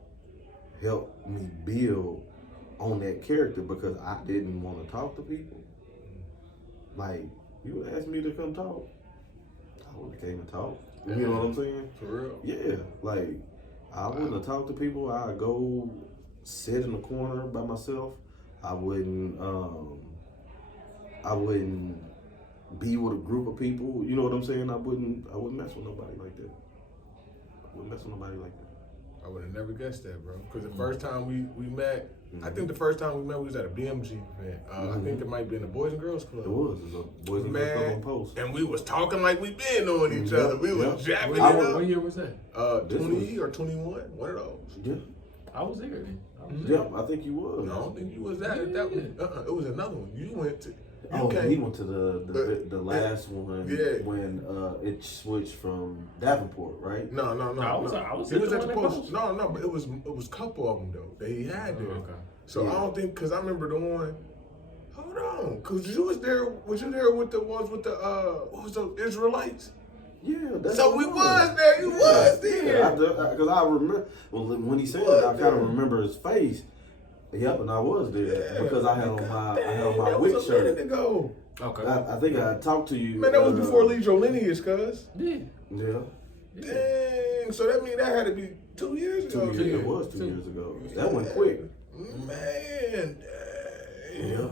helped me build on that character because I didn't want to talk to people. Like, you would ask me to come talk, I would have came and talked. You know what I'm saying? For real? Yeah. Like, I wouldn't have talked to people. I'd go sit in the corner by myself. I wouldn't be with a group of people. You know what I'm saying? I wouldn't mess with nobody like that. I would have never guessed that, bro. Because the first time we met, I think the first time we met, we was at a BMG event. I think it might be in the Boys and Girls Club. It was a Boys and Girls Club on Post. And we was talking like we been knowing each other. We was jabbing it up. What year was that? 20 or 21, one of those. Yeah. I was there then. Yep, I think you was. No, I don't think you was that. That was, it was another one. You went to. He went to the last one when it switched from Davenport, right? No. I was He was at the one Post. No, but it was a couple of them though that he had there. Okay. So I don't think, because I remember the one. Hold on, because you was there. Was you there with the ones with the what was the Israelites? Yeah. That's So we was there. You was there. Because I remember. Well, when he said it, I kind of remember his face. Yep, and I was there because I had on my wig shirt. That was a minute ago. Okay. I think I talked to you. Man, that was before Lead Your Lineage, cuz. Yeah. Dang. So that means that had to be 2 years ago. It was 2 years ago. That went quick. Man. Dang. Yeah.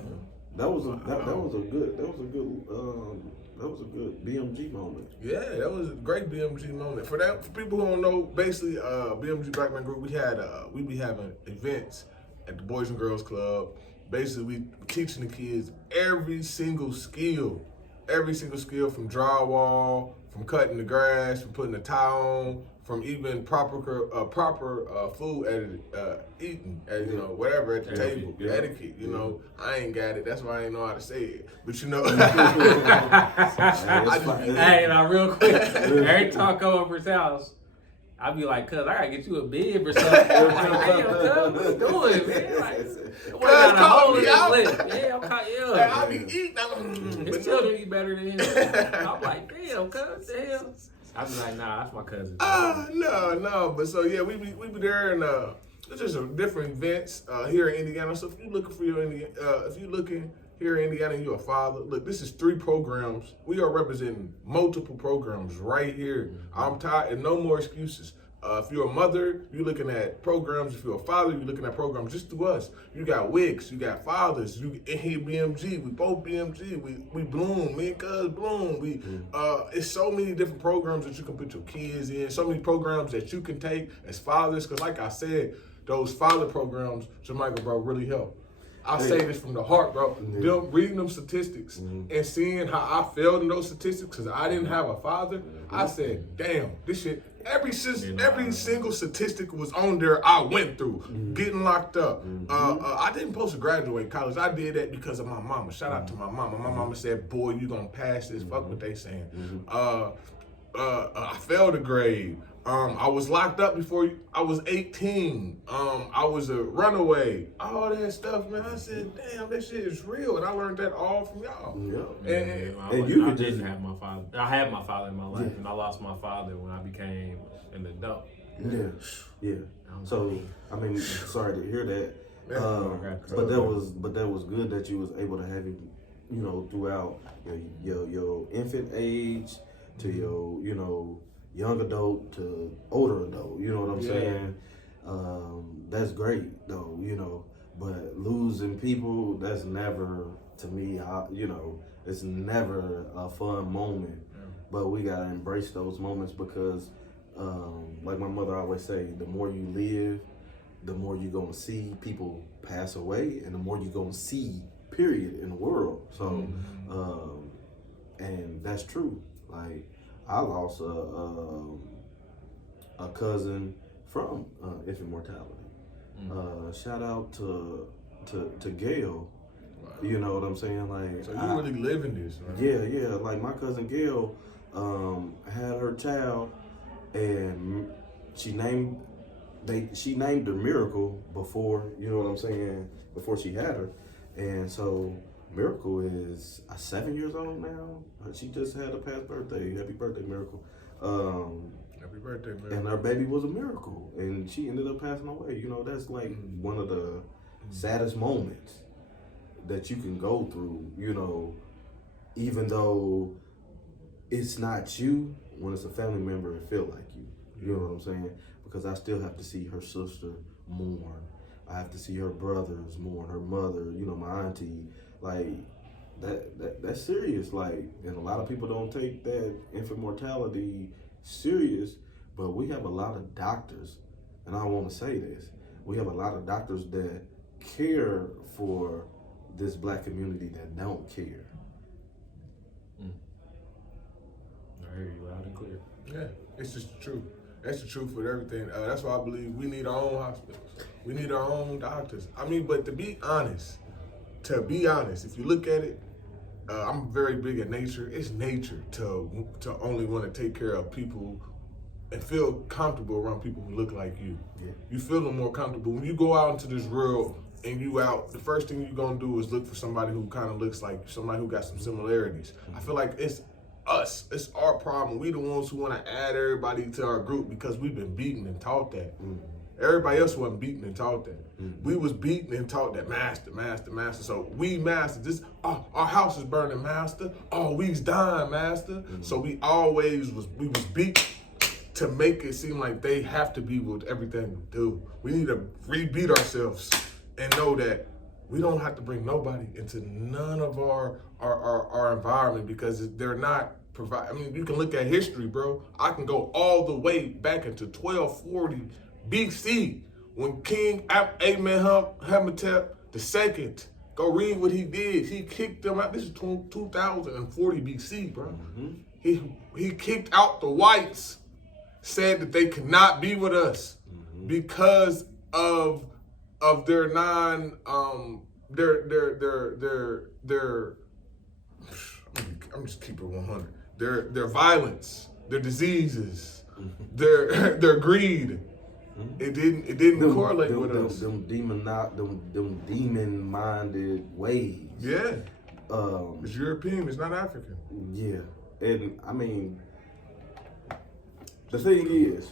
That was a good BMG moment. Yeah, that was a great BMG moment. For people who don't know, basically, BMG Black Man Group, we be having events at the Boys and Girls Club. Basically, we teaching the kids every single skill from drywall, from cutting the grass, from putting the tile on, from even proper food eating, whatever at the table, etiquette. You know, I ain't got it. That's why I ain't know how to say it. But you know, hey, now real quick, every time I come over his house, I be like, cuz, I gotta get you a bib or something. I'm like, damn, cuz, what you doing, man? Like, got a hole in his lip. Yeah, I'm kind of hey, I be eating. His children eat better than him. I'm like, damn, cuz, damn. I be like, nah, that's my cousin. No. But so yeah, we be there, and it's just a different events here in Indiana. So if you looking for here in Indiana and you're a father, look, this is 3 programs. We are representing multiple programs right here. I'm tired, and no more excuses. If you're a mother, you're looking at programs. If you're a father, you're looking at programs just through us. You got Wicks, you got fathers, you in here BMG, we both BMG, we Bloom, me and Cuz Bloom. It's so many different programs that you can put your kids in, so many programs that you can take as fathers, because like I said, those father programs, Jamichael, bro, really help. I say this from the heart, bro. Them reading them statistics and seeing how I felt in those statistics, because I didn't have a father, I said, damn, this shit, every single statistic was on there I went through. Getting locked up. I didn't supposed to graduate college. I did that because of my mama. Shout out to my mama. My mama said, boy, you gonna pass this. Fuck what they saying. I failed a grade. I was locked up before I was 18. I was a runaway. All that stuff, man. I said, damn, that shit is real. And I learned that all from y'all. Yeah. I didn't have my father. I had my father in my life, and I lost my father when I became an adult. Yeah. So, I mean, sorry to hear that. But that was good that you was able to have him, throughout your infant age to your, young adult to older adult, you know what I'm saying? That's great though, but losing people, that's never, to me, it's never a fun moment. But we gotta embrace those moments because, like my mother always say, the more you live, the more you're gonna see people pass away, and the more you're gonna see period in the world. So, and that's true. Like, I lost a cousin from infant mortality. Shout out to Gail. Wow. You know what I'm saying? Like, so you really living this, right? Yeah. Like, my cousin Gail had her child, and she named her Miracle before, you know what I'm saying, before she had her. And so Miracle is 7 years old now. She just had a past birthday. Happy birthday, Miracle. Happy birthday, Miracle. And our baby was a miracle, and she ended up passing away. You know, that's like one of the saddest moments that you can go through, you know, even though it's not you. When it's a family member, it feel like you. You know what I'm saying? Because I still have to see her sister mourn. I have to see her brothers mourn, her mother, you know, my auntie. Like, that's serious. Like, and a lot of people don't take that infant mortality serious, but we have a lot of doctors, and I want to say this, we have a lot of doctors that care for this black community that don't care. I hear you loud and clear. Yeah, it's just the truth. That's the truth with everything. That's why I believe we need our own hospitals. We need our own doctors. I mean, but to be honest, if you look at it, I'm very big at nature. It's nature to only want to take care of people and feel comfortable around people who look like you. Yeah. You feel more comfortable. When you go out into this world and you out, the first thing you're going to do is look for somebody who kind of looks like somebody who got some similarities. I feel like it's us. It's our problem. We the ones who want to add everybody to our group because we've been beaten and taught that. Everybody else wasn't beaten and taught that. We was beaten and taught that master. So we master this. Oh, our house is burning, master. Oh, we's dying, master. So we was beat to make it seem like they have to be with everything we do. We need to rebeat ourselves and know that we don't have to bring nobody into none of our environment because they're not provide. I mean, you can look at history, bro. I can go all the way back into 1240 BC when King Amenhotep II, go read what he did. He kicked them out. This is 2040 BC, bro. He kicked out the whites, said that they could not be with us because of their I'm just keeping it 100. Their violence, their diseases, their greed. It didn't correlate with us. Them demon-minded ways. Yeah. It's European. It's not African. Yeah, and I mean, the thing is,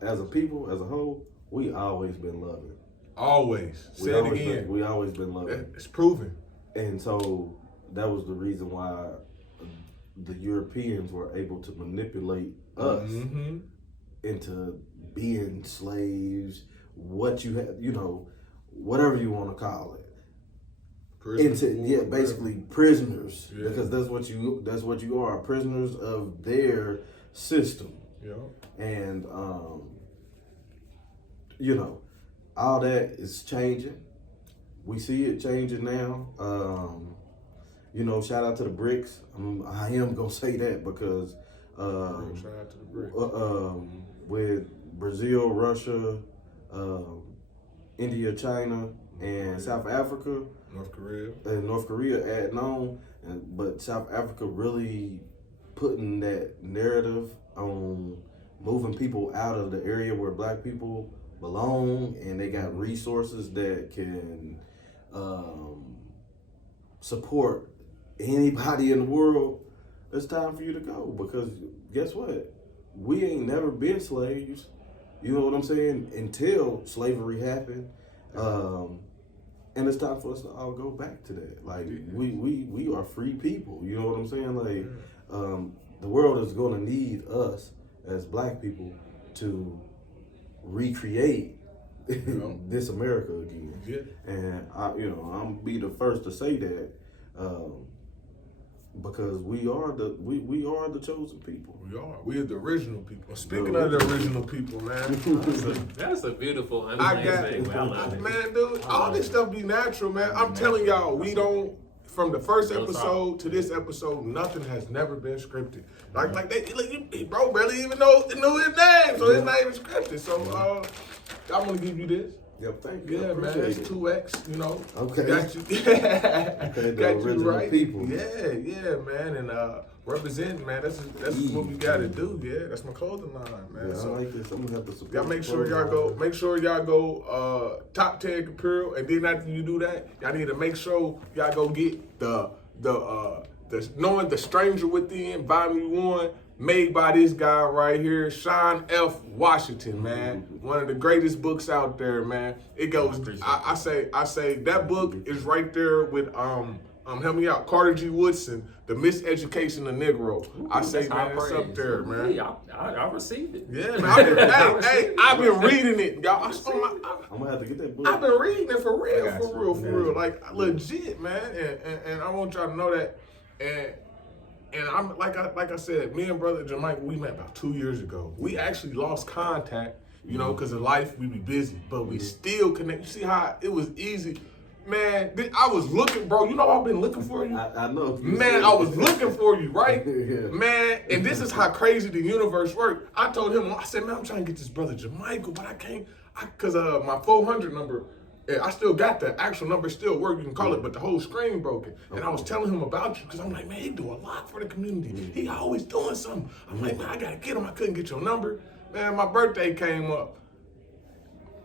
as a people, as a whole, we always been loving. Always. Say it again. We always been loving. It's proven. And so that was the reason why the Europeans were able to manipulate us into being slaves, what you have, you know, whatever you want to call it. Basically prisoners, because that's what you are, prisoners of their system. Yeah. And you know, all that is changing. We see it changing now. You know, shout out to the BRICS. I am gonna say that because shout out to the BRICS. With Brazil, Russia, India, China, and South Africa, North Korea adding on, but South Africa really putting that narrative on moving people out of the area where black people belong, and they got resources that can support anybody in the world. It's time for you to go, because guess what? We ain't never been slaves. You know what I'm saying? Until slavery happened. And it's time for us to all go back to that. Like, we are free people. You know what I'm saying? Like, the world is gonna need us as black people to recreate this America again. Yeah. And I'm be the first to say that because we are the chosen people. We are. We are the original people. Speaking of the original people, man. That's a beautiful I underlying got thing. I love it. man, dude. All this stuff be natural, man. I'm telling y'all, we don't. From the first episode to this episode, nothing has never been scripted. Like bro, barely even knew his name, so it's not even scripted. So I'm gonna give you this. Yep, thank you. Yeah, man, it's 2X, you know. Okay. Got you. Okay, got you original right. people. Yeah, man, and representing, man. That's what we gotta do. Yeah, that's my clothing line, man. Yeah, So I like this. I'm gonna have to support. y'all make sure y'all go top 10 Apparel, and then after you do that, y'all need to make sure y'all go get the Knowing the Stranger Within, Volume 1, made by this guy right here, Sean F. Washington, man. One of the greatest books out there, man. It goes. I say that book is right there with help me out, Carter G. Woodson, The Miseducation of Negro. I say, man, it's up there, man. Hey, I received it. Yeah, man. I've been reading it, y'all. I'm gonna have to get that book. I've been reading it for real, like legit, man. And I want y'all to know that. And I'm like I said, me and brother Jamichael, we met about 2 years ago. We actually lost contact, you know, because of life, we be busy, but we still connect. You see how it was easy, man. I was looking, bro. You know I've been looking for you. I know. Man, I was looking for you, right? Yeah. Man, and this is how crazy the universe works. I told him, I said, man, I'm trying to get this brother Jamichael, but I can't, because my 400 number, I still got the actual number still work, you can call it, but the whole screen broken. And I was telling him about you, because I'm like, man, he do a lot for the community. He always doing something. I'm like, man, I got to get him. I couldn't get your number. Man, my birthday came up.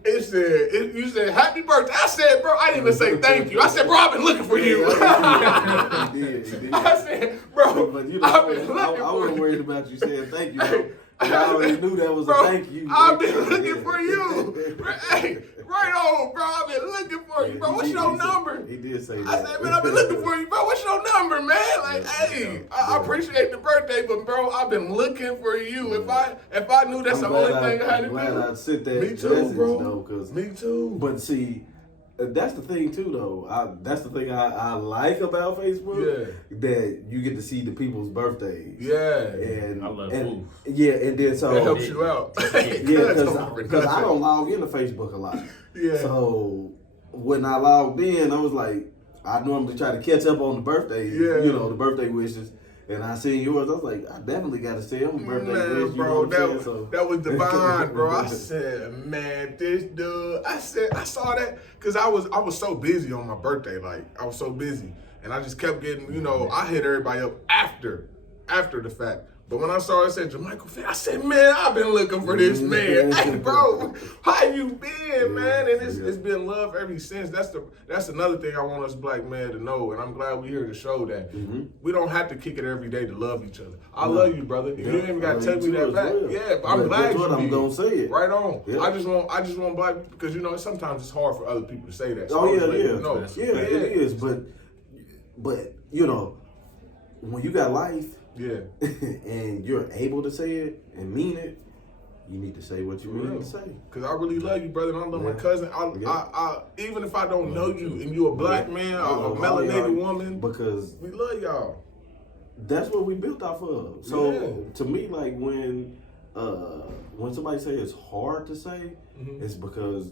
You said, happy birthday. I said, bro, I didn't even say thank you. I said, bro, I've been looking for you. He did. I said, bro, But you know, I've been looking I for wasn't you. worried about you saying thank you, bro. I already knew that was Bro, a thank you. I've been looking for you. Hey, right on, bro. I've been looking for you, bro. What's your number? He did say that. I said, man, I've been looking for you, bro. What's your number, man? Like, hey, I appreciate the birthday, but bro, I've been looking for you. If I knew that's the only thing I had to do. I'm glad I sent that Me too, message, bro. though, cause, Me too. But see, that's the thing too, though. That's the thing I like about Facebook. Yeah. That you get to see the people's birthdays. Yeah. And I love and yeah, and then so That helps you out. yeah, because I don't log into Facebook a lot. Yeah. So when I logged in, I was like, I normally try to catch up on the birthdays. Yeah. You know, the birthday wishes. And I seen yours, I was like, I definitely got to say him birthday Man, wish. bro, that was divine, bro. I I said, man, this dude. I saw that because I was so busy on my birthday. Like, I was so busy. And I just kept getting, you know, I hit everybody up after the fact. But when I saw it said Jamichael Fann, I said, man, I've been looking for this man. Hey, bro, how you been, man? And it's been love ever since. That's another thing I want us black men to know, and I'm glad we're here to show that. We don't have to kick it every day to love each other. I love you, brother. You ain't even got to tell me that back. well. Yeah, but I'm glad you I'm going to say it. Right on. Yeah. I just want black people, because, you know, sometimes it's hard for other people to say that. So Oh, I yeah, was yeah. letting you know. It is. But, you know, when you got life, Yeah. and you're able to say it and mean it, you need to say what you mean to say. Cause I really love you, brother, and I love my cousin. I even if I don't know you and you a black man or a melanated woman, because we love y'all. that's what we built off of. So to me, like when somebody say it's hard to say, it's because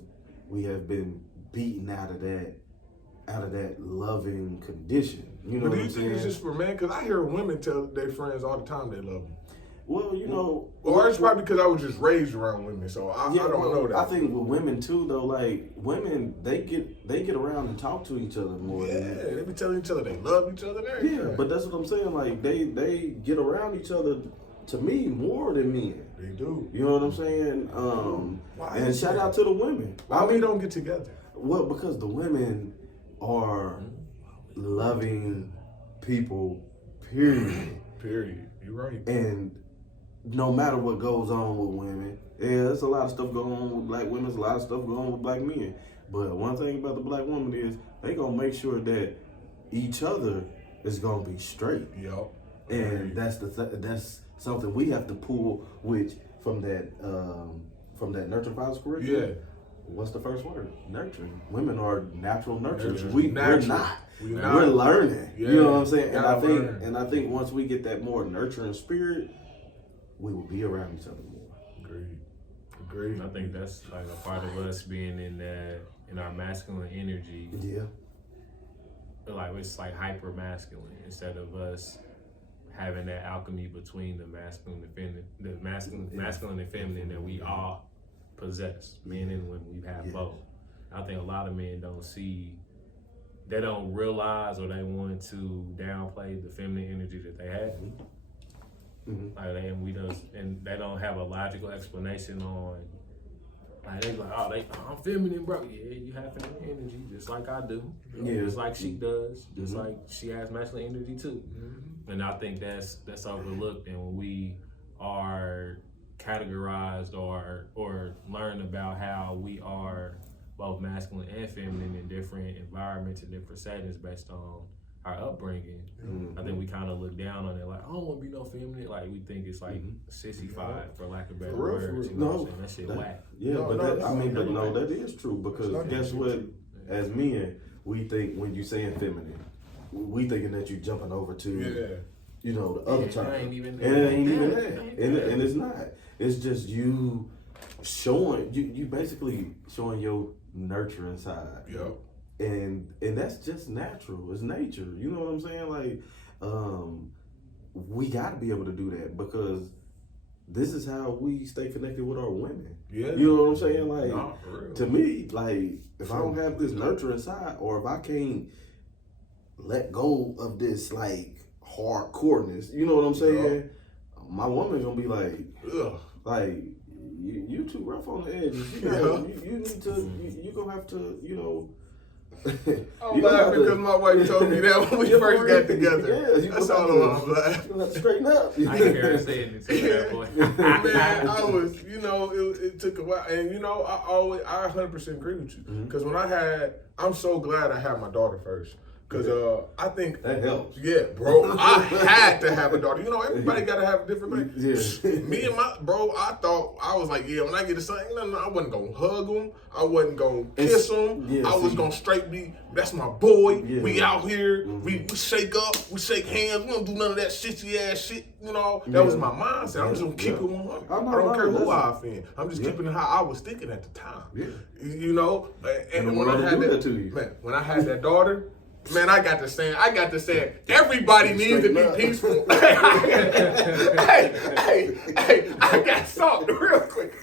we have been beaten out of that loving condition. You know But do what you I'm think saying? it's just for men? Because I hear women tell their friends all the time they love them. Well, you know, Or it's probably because I was just raised around women, so I don't know that. I think with women too, though, like women, they get around and talk to each other more. Yeah, they be telling each other they love each other and everything. Yeah, but that's what I'm saying. Like they get around each other, to me, more than men. They do. You know what I'm saying? Why And is shout that? out to the women. Why we don't get together? Well, because the women are loving people, period. Period. You're right. And no matter what goes on with women, there's a lot of stuff going on with black women, there's a lot of stuff going on with black men. But one thing about the black woman is they gonna make sure that each other is gonna be straight. Yup. And that's something we have to pull, which from that nurture files curriculum. Yeah. what's the first word? Nurturing. Women are natural nurturers. Nurturers. We're Natural. not. We're We're learning. Yeah. You know what I'm saying? Gotta And I think once we get that more nurturing spirit, we will be around each other more. Agreed. I think that's like a part of us being in our masculine energy. Yeah. Like it's like hyper masculine instead of us having that alchemy between the masculine and feminine, masculine and feminine that we all possess, men and women. We have both. I think a lot of men don't see, they don't realize, or they want to downplay the feminine energy that they have. Like and they don't have a logical explanation on. Like they like, I'm feminine, bro. Yeah, you have feminine energy, just like I do. Yeah. Just like she does. Just like she has masculine energy too. And I think that's overlooked. And when we are categorized or learn about how we are both masculine and feminine in different environments and different settings based on our upbringing, I think we kind of look down on it like, I don't want to be no feminine. Like we think it's like sissified, for lack of better words. You know what I'm saying? That shit whack. Yeah, that is true, because guess what? As men, we think when you saying feminine, we thinking that you jumping over to, you know, the other side. It ain't even that. And it's not. It's just you showing, you basically showing your nurturing side. Yep. And that's just natural. It's nature. You know what I'm saying? Like, we got to be able to do that, because this is how we stay connected with our women. Yeah. You know what I'm saying? Like, for real. to me, like, if I don't have this nurturing side, or if I can't let go of this, like, hardcoreness, you know what I'm saying? My woman's gonna be like, ugh. Like, you too rough on the edges. You need to, you gonna have to, you know. I'm laughing because my wife told me that when we first got together. Yeah, that's all I'm laughing. You gonna have to straighten up. I can hear her saying it to that boy. Man, I was, you know, it took a while, and you know, I 100% agree with you, because I'm so glad I had my daughter first. Because I think that helps. Yeah, bro. I had to have a daughter. You know, everybody got to have a different thing. Yeah. Me and my bro, I was like, yeah, when I get a son, I wasn't going to hug him. I wasn't going to kiss him. Yeah, I was going to straight be, that's my boy. Yeah. We out here. We shake up. We shake hands. We don't do none of that shitty ass shit. You know, that was my mindset. I'm just going to keep it 100. I don't care who I offend. I'm just keeping it how I was thinking at the time. Yeah. You know, and when I had when I had that daughter, man, I got to saying, everybody needs to be peaceful. Hey, I got something real quick.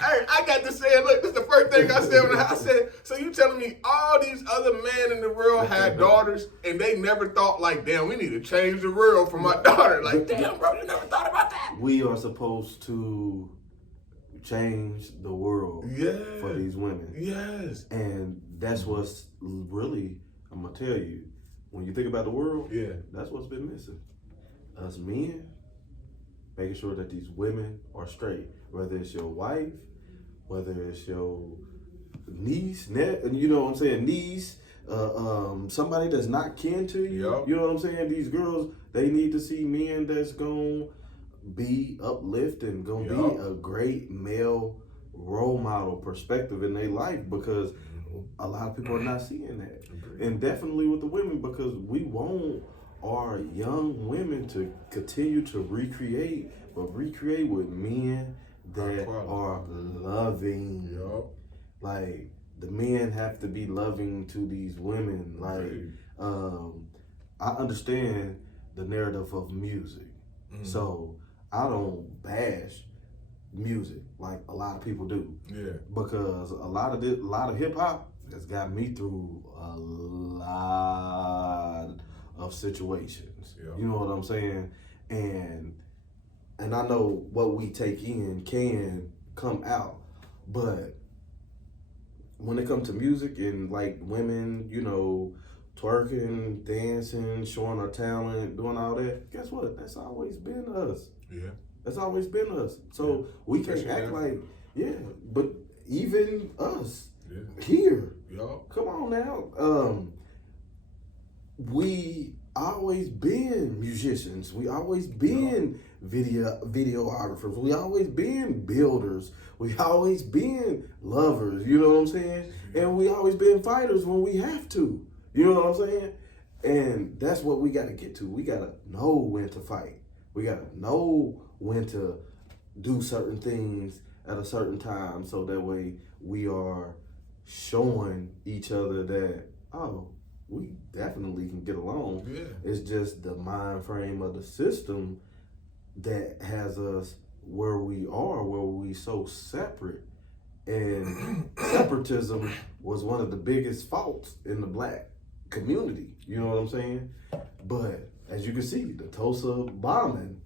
Hey, I got to saying, look, this is the first thing I said when I said, so you telling me all these other men in the world had daughters and they never thought like, damn, we need to change the world for my daughter. Like, damn, bro, you never thought about that. We are supposed to change the world for these women. Yes. And that's what's really, I'm gonna tell you, when you think about the world, that's what's been missing. Us men making sure that these women are straight, whether it's your wife, whether it's your niece, you know what I'm saying, niece, somebody that's not kin to you. You know what I'm saying? These girls, they need to see men that's gonna be uplifting, gonna be a great male role model perspective in their life, because a lot of people are not seeing that. And definitely with the women, because we want our young women to continue to recreate, but recreate with men that are loving. Like, the men have to be loving to these women. Like, I understand the narrative of music. So I don't bash music like a lot of people do. Because a lot of hip hop has got me through a lot of situations. You know what I'm saying? And I know what we take in can come out, but when it comes to music and like women, you know, twerking, dancing, showing our talent, doing all that, guess what? That's always been us. That's always been us. So we can't act like, but even us here, come on now. We always been musicians. We always been videographers. We always been builders. We always been lovers. You know what I'm saying? And we always been fighters when we have to. You know what I'm saying? And that's what we got to get to. We got to know when to fight. We got to know when to do certain things at a certain time, so that way we are showing each other that, oh, we definitely can get along. Yeah. It's just the mind frame of the system that has us where we are, where we so separate. And separatism was one of the biggest faults in the black community. You know what I'm saying? But as you can see, the Tulsa bombing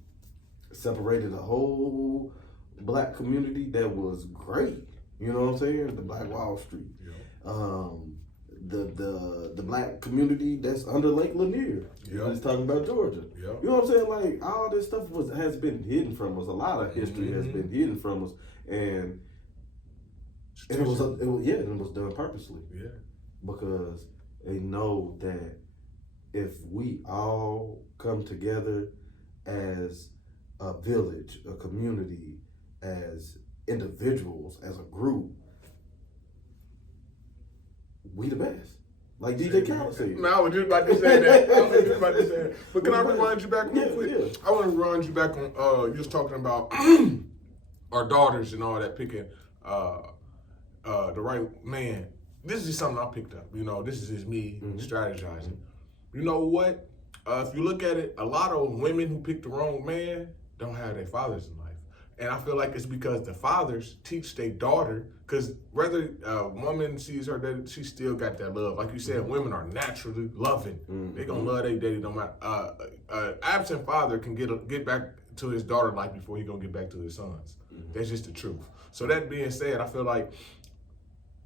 separated a whole black community that was great. You know what I'm saying? The Black Wall Street. Yeah. The black community that's under Lake Lanier. Yeah. He's talking about Georgia. Yeah. You know what I'm saying? Like, all this stuff has been hidden from us. A lot of history has been hidden from us, and it was done purposely. Yeah. Because they know that if we all come together as a village, a community, as individuals, as a group, we the best. Like DJ Khaled said. Man, I was just about to say that. But can I rewind you back real quick? Yeah. I want to rewind you back on, you was talking about our daughters and all that, picking the right man. This is just something I picked up. You know, this is just me strategizing. You know what? If you look at it, a lot of women who pick the wrong man don't have their fathers in life. And I feel like it's because the fathers teach their daughter, because whether a woman sees her daddy, she still got that love. Like you said, women are naturally loving. They gonna love their daddy no matter. Absent father can get back to his daughter life before he gonna get back to his sons. That's just the truth. So that being said, I feel like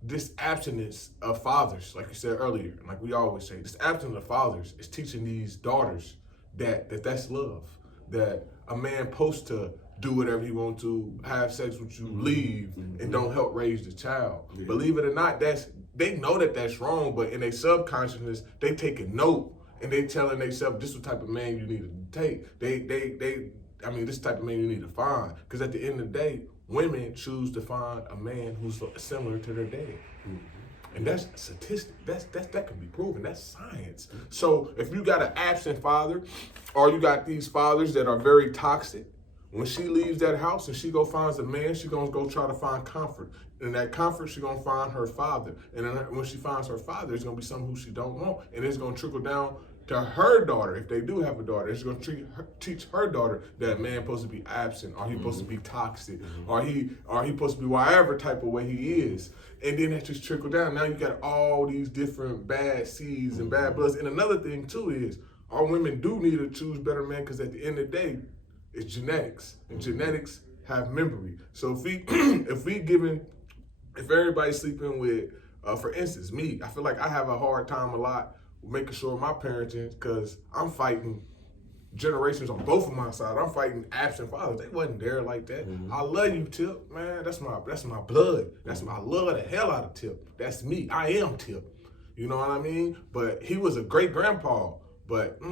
this abstinence of fathers, like you said earlier, like we always say, this abstinence of fathers is teaching these daughters that's love. That a man supposed to do whatever he wants to, have sex with you, leave, and don't help raise the child. Yeah. Believe it or not, they know that's wrong, but in their subconsciousness, they take a note and they telling themselves, this is the type of man you need to take. This type of man you need to find. Because at the end of the day, women choose to find a man who's similar to their dad. And that's statistic. That can be proven. That's science. So if you got an absent father, or you got these fathers that are very toxic, when she leaves that house and she finds a man, she gonna go try to find comfort. And that comfort, she gonna find her father. And then when she finds her father, it's gonna be someone who she don't want. And it's gonna trickle down to her daughter, if they do have a daughter. It's gonna teach her daughter that man supposed to be absent, or he supposed to be toxic, or he supposed to be whatever type of way he is. And then that just trickle down. Now you got all these different bad seeds and bad bloods. And another thing too is, our women do need to choose better men, because at the end of the day, it's genetics, and genetics have memory. So if everybody's sleeping with, for instance, me, I feel like I have a hard time a lot making sure my parenting, because I'm fighting generations on both of my sides. I'm fighting absent fathers. They wasn't there like that. I love you, Tip, man. That's my blood. I love the hell out of Tip. That's me. I am Tip. You know what I mean? But he was a great grandpa. But, dad,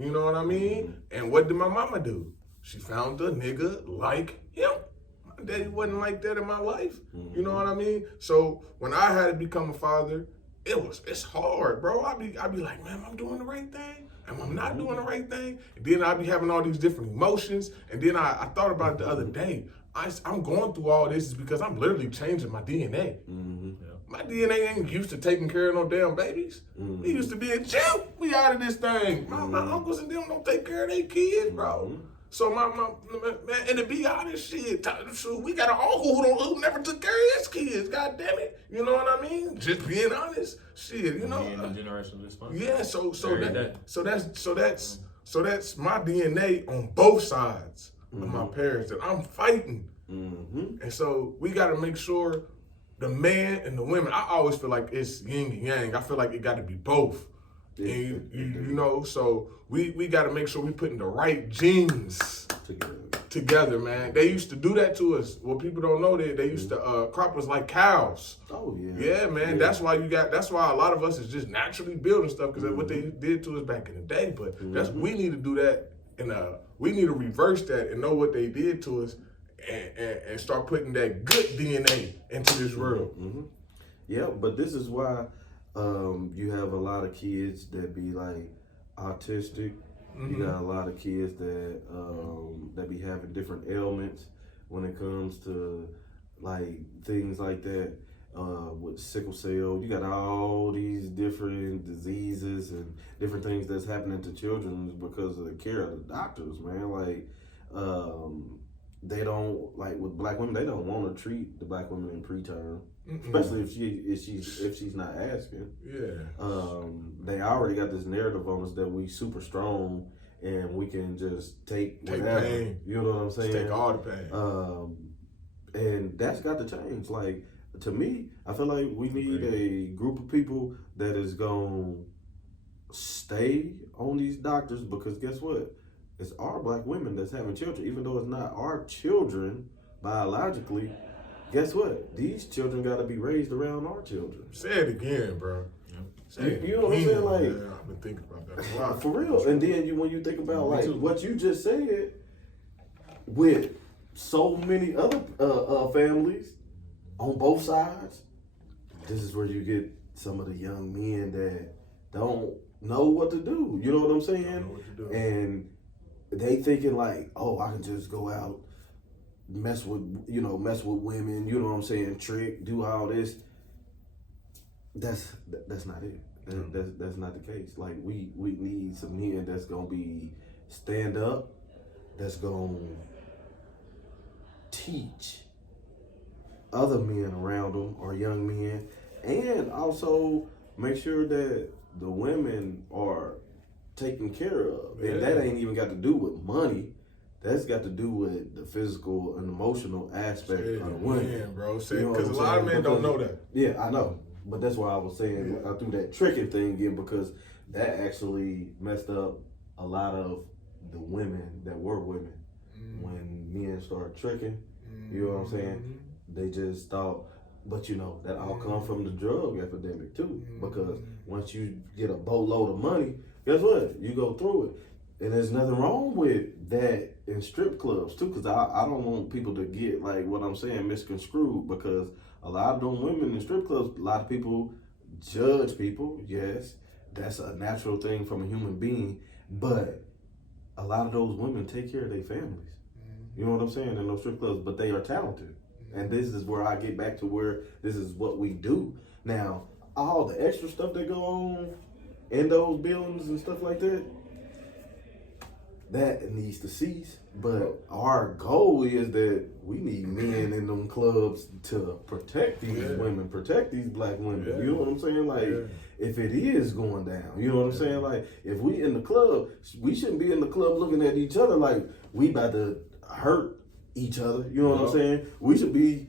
you know what I mean? And what did my mama do? She found a nigga like him. My daddy wasn't like that in my life. You know what I mean? So when I had to become a father, it's hard, bro. I be like, man, I'm doing the right thing. And I'm not doing the right thing. And then I be having all these different emotions. And then I thought about it the other day. I'm going through all this is because I'm literally changing my DNA. My DNA ain't used to taking care of no damn babies. We used to be a chill. We out of this thing. My uncles and them don't take care of their kids, bro. So my man, and to be honest, shit, we got an uncle who never took care of his kids. God damn it, you know what I mean? Just being honest, shit, you know. Generational response. Yeah, so that's my DNA on both sides of my parents that I'm fighting, and so we got to make sure. The man and the women, I always feel like it's yin and yang. I feel like it got to be both. And you know, so we got to make sure we putting the right genes together, man. They used to do that to us. What people don't know, they used to crop us like cows. Oh yeah. Yeah, man. Yeah. That's why a lot of us is just naturally building stuff, because that's what they did to us back in the day. But we need to do that in a We need to reverse that and know what they did to us, and start putting that good DNA into this world. Mm-hmm. Yeah, but this is why you have a lot of kids that be like autistic. You got a lot of kids that be having different ailments when it comes to like things like that. With sickle cell, you got all these different diseases and different things that's happening to children because of the care of the doctors, man. Like, they don't, like with black women, they don't want to treat the black women in preterm, especially if she's not asking. Yeah. They already got this narrative on us that we super strong and we can just take whatever. Pain. You know what I'm saying? Just take all the pain. And that's got to change. Like, to me, I feel like we need a group of people that is going to stay on these doctors, because guess what? It's our black women that's having children. Even though it's not our children biologically, guess what? These children got to be raised around our children. Say it again, bro. You know what I'm saying? Like, yeah, I've been thinking about that a lot. For real. And then when you think about like what you just said, with so many other families on both sides, this is where you get some of the young men that don't know what to do. You know what I'm saying? Don't know what to do. And they thinking like, oh, I can just go out, mess with women. You know what I'm saying? Trick, do all this. That's not it. That's not the case. Like, we need some men that's gonna be stand up, that's gonna teach other men around them or young men, and also make sure that the women are taken care of. And that ain't even got to do with money. That's got to do with the physical and emotional aspect of the women. Man, bro. You know Because a lot of men don't know that. Yeah, I know. But that's why I was saying I threw that tricking thing in, because that actually messed up a lot of the women that were women. When men started tricking, you know what I'm saying? They just thought, but that all come from the drug epidemic too. Because once you get a boatload of money, guess what? You go through it. And there's nothing wrong with that in strip clubs too, because I don't want people to get, like, what I'm saying misconstrued, because a lot of them women in strip clubs, a lot of people judge people. Yes, that's a natural thing from a human being, but a lot of those women take care of their families. You know what I'm saying? In those strip clubs, but they are talented. And this is where I get back to where this is what we do. Now, all the extra stuff that go on in those buildings and stuff like that, that needs to cease. But our goal is that we need men in them clubs to protect these women, protect these black women. You know what I'm saying? Like, if it is going down, you know what I'm saying? Like, if we in the club, we shouldn't be in the club looking at each other like we about to hurt each other. You know what I'm saying? We should be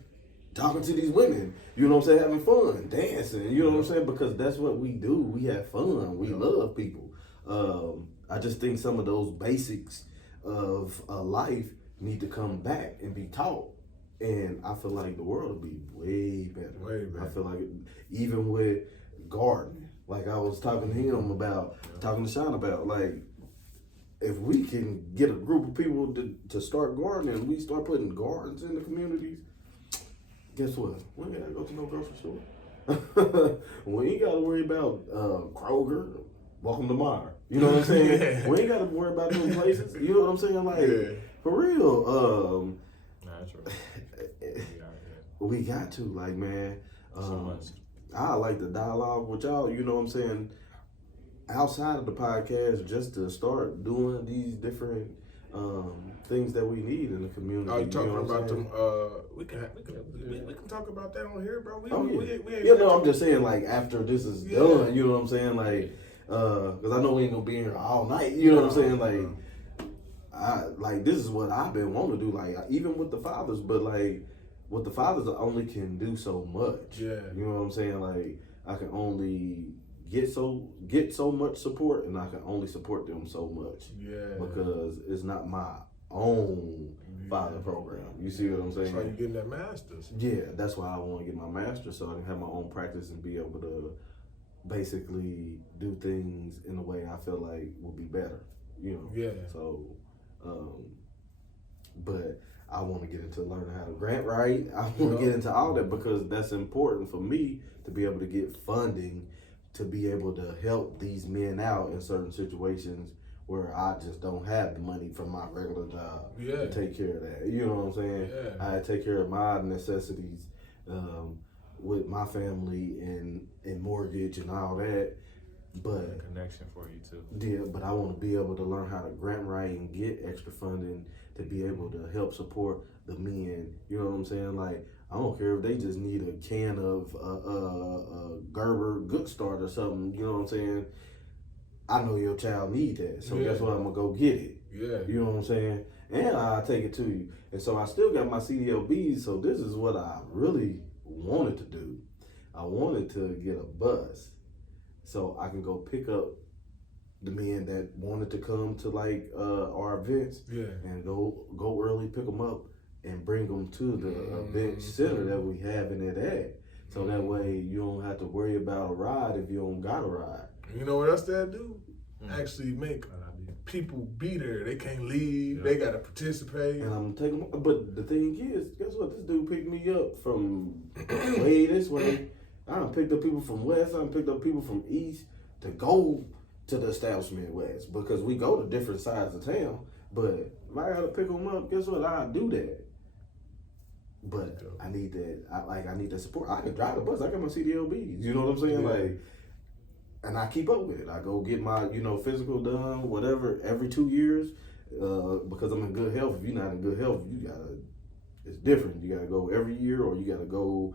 talking to these women, you know what I'm saying, having fun, dancing, you know what I'm saying? Because that's what we do. We have fun. We love people. I just think some of those basics of life need to come back and be taught. And I feel like the world will be way better. Way better. I feel like even with gardening, like I was talking to him about, talking to Sean about, like, if we can get a group of people to start gardening, we start putting gardens in the communities, guess what? We ain't gotta go to no grocery store. We ain't gotta worry about Kroger, Welcome to Meyer. You know what I'm saying? We ain't gotta worry about those places. You know what I'm saying? Like, for real. We got to, like, man. I like the dialogue with y'all, you know what I'm saying? Outside of the podcast, just to start doing these different things that we need in the community. Oh, you talking about them? We can talk about that on here, bro. I'm just saying, like, after this is done, you know what I'm saying? Like, because I know we ain't gonna be here all night. You know what I'm saying? Like, this is what I've been wanting to do. Like, even with the fathers, but like with the fathers, I only can do so much. Yeah. You know what I'm saying? Like, I can only get so much support, and I can only support them so much. Yeah. Because it's not my own father program. You see what I'm saying? That's why you getting that master's. Yeah, that's why I want to get my master's, so I can have my own practice and be able to basically do things in a way I feel like will be better. You know. Yeah. So But I want to get into learning how to grant write. I want to get into all that because that's important for me to be able to get funding to be able to help these men out in certain situations where I just don't have the money from my regular job to take care of that. You know what I'm saying? Yeah. I take care of my necessities with my family and mortgage and all that. But a connection for you too. Yeah, but I want to be able to learn how to grant write and get extra funding to be able to help support the men. You know what I'm saying? Like, I don't care if they just need a can of Gerber Good Start or something. You know what I'm saying? I know your child need that, so guess what? I'm gonna go get it. Yeah. You know what I'm saying? And I'll take it to you. And so I still got my CDLBs. So this is what I really wanted to do. I wanted to get a bus so I can go pick up the men that wanted to come to like our events and go early, pick them up, and bring them to the event center that we have in it at. So that way you don't have to worry about a ride if you don't got a ride. You know what else that do? Actually make people be there. They can't leave. They got to participate. And I'm taking. But the thing is, guess what? This dude picked me up from way this way. I done picked up people from west. I done picked up people from east to go to the establishment west because we go to different sides of town. But if I gotta pick them up, guess what? I do that. But I need that. I need that support. I can drive the bus. I got my CDLBs. You know what I'm saying? Like, and I keep up with it. I go get my physical done, whatever, every 2 years because I'm in good health. If you're not in good health, it's different. You gotta go every year or you gotta go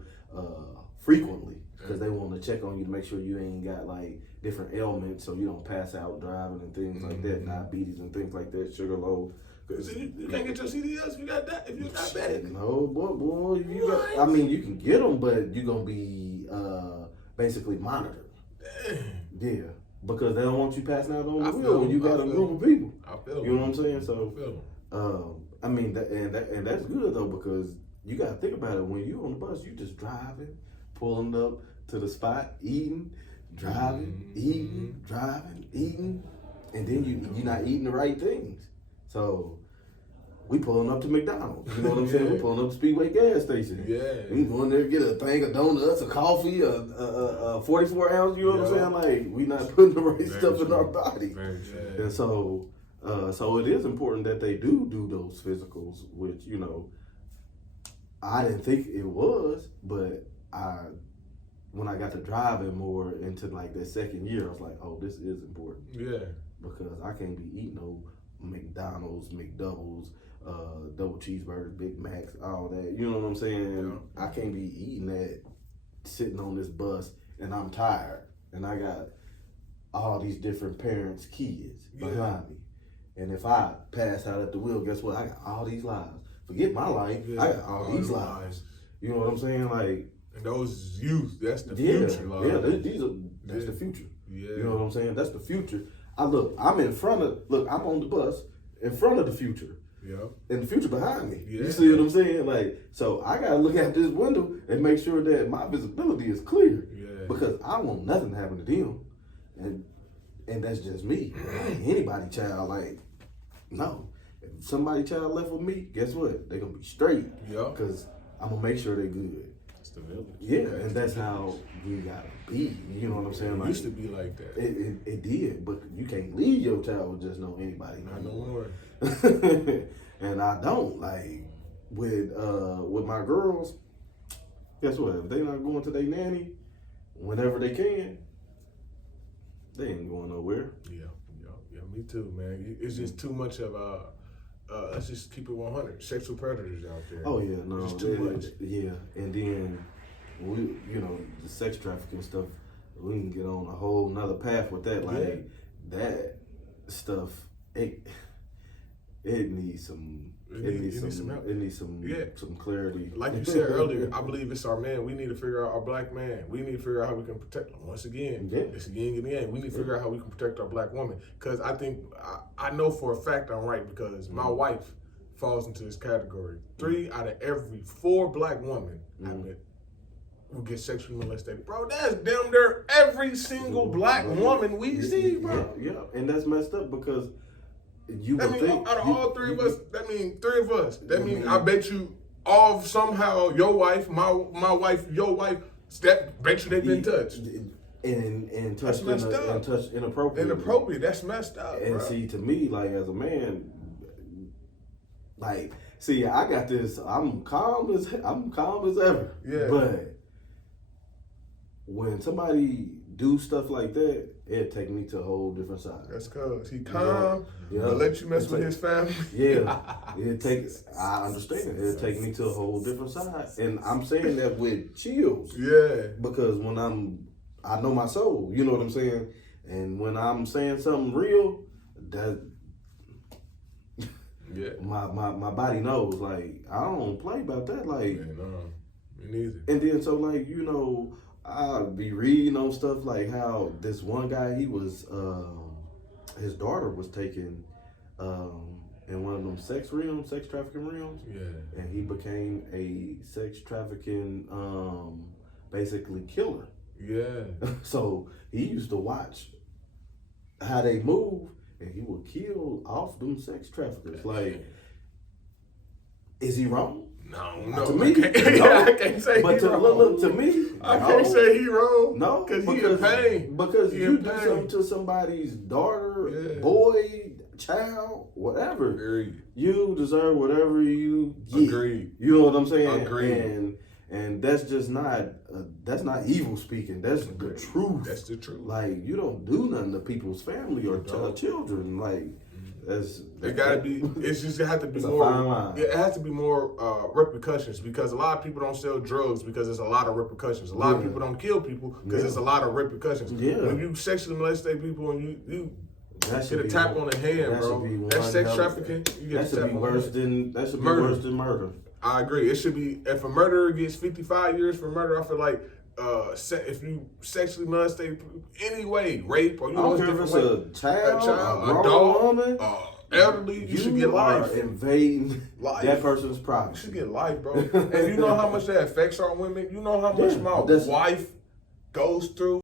frequently because they want to check on you to make sure you ain't got like different ailments so you don't pass out driving and things like that, diabetes and things like that, sugar low. So you can't get your CDLs if you got that. If you're diabetic. No, boy, you can get them, but you're gonna be basically monitored. Damn. Yeah, because they don't want you passing out on the wheel when you got a group of people. I feel you know what I'm saying? So, I feel and that's good though because you gotta think about it. When you on the bus, you just driving, pulling up to the spot, eating, driving, eating, driving, eating, and then you're not eating the right things. So we pulling up to McDonald's. You know what I'm saying? We pulling up to Speedway gas station. Yeah. We going there to get a thing of donuts, a coffee, a 44 ounce. You know what I'm saying? Like we not putting the right stuff in our body. And so it is important that they do those physicals, which I didn't think it was, but when I got to driving more into like that second year, I was like, oh, this is important. Yeah. Because I can't be eating no McDonald's, McDoubles, double cheeseburgers, Big Macs, all that. You know what I'm saying? Yeah. I can't be eating that sitting on this bus and I'm tired and I got all these different parents' kids behind me. And if I pass out at the wheel, guess what? I got all these lives. Forget my life. I got all these lives. You know what I'm saying? Like, and those youth, that's the future. That's the future. Yeah. You know what I'm saying? That's the future. I'm on the bus in front of the future. Yeah. And the future behind me. Yeah. You see what I'm saying? Like, so I gotta look out this window and make sure that my visibility is clear. Yeah. Because I want nothing to happen to them. And that's just me. Anybody child, like, no. If somebody child left with me, guess what? They're gonna be straight. Yeah. Because I'm gonna make sure they're good. It's the village. Yeah, and that's how we gotta be. You know what I'm saying? It used to be like that. It did, but you can't leave your child with just know anybody. Not no more. And I don't with my girls. Guess what? If they not going to their nanny, whenever they can, they ain't going nowhere. Yeah, me too, man. It's just too much of let's just keep it 100. Sexual predators out there. Oh yeah, no, it's too much. Yeah, and then the sex trafficking stuff. We can get on a whole nother path with that. Like that stuff, it needs some. It needs some clarity. Like you said earlier, I believe it's our man. We need to figure out our black man. We need to figure out how we can protect them. Once again, we need to figure out how we can protect our black woman. Because I think, I know for a fact I'm right because my wife falls into this category. 3 out of every 4 black women will get sexually molested. Bro, that's damn near every single black woman we see, bro. Yeah, and that's messed up because You That would mean, think out of all three of us, that mean three of us. That Mhm. mean, I bet you all somehow your wife, my wife, your wife, that bet you they've been touched. And That's touched messed up. and touched inappropriately. Inappropriate. That's messed up. And bro. see, to me, like as a man, like see, I got this. I'm calm as ever. Yeah. But when somebody do stuff like that, it take me to a whole different side. That's cause he calm, Yeah. but let you mess It's with like- his family. Yeah, it takes. I understand. It take me to a whole different side, and I'm saying that with chills. Yeah. Because when I know my soul. You know what I'm saying? And when I'm saying something real, that Yeah. my body knows. Like I don't play about that. Like, Yeah, no, me neither. and then so like I'll be reading on stuff like how this one guy he was his daughter was taken in one of them sex trafficking realms. Yeah. And he became a sex trafficking basically killer. Yeah. So he used to watch how they move, and he would kill off them sex traffickers. Like, is he wrong? No. To me, I can't say but he to wrong. look to me, I no. can't say he wrong. No, because he in pain. Because He you in do pain. something to somebody's daughter, Yeah. boy, child, whatever. Agreed. You deserve whatever you get. Agreed. You know what I'm saying? Agreed. And that's just not that's not evil speaking. That's the truth. That's the truth. Like you don't do nothing to people's family or children. Like It gotta be. It's just it has to be It's a more. fine line. Yeah, it has to be more repercussions because a lot of people don't sell drugs because there's a lot of repercussions. A lot of Yeah. people don't kill people because there's a lot of repercussions. Yeah. When you sexually molest people and you that get a tap on the hand, bro. That's sex trafficking. You get That a should tap be on worse the hand. than that should be Murder. worse than murder. I agree. It should be if a murderer gets 55 years for murder. I feel like if you sexually molest anyway, rape or I don't care if it's a child, a grown dog, woman, elderly, you should get are life. invading Life. that person's You privacy. should get life, bro. And you know how much that affects our women. You know how much Yeah, my that's- wife goes through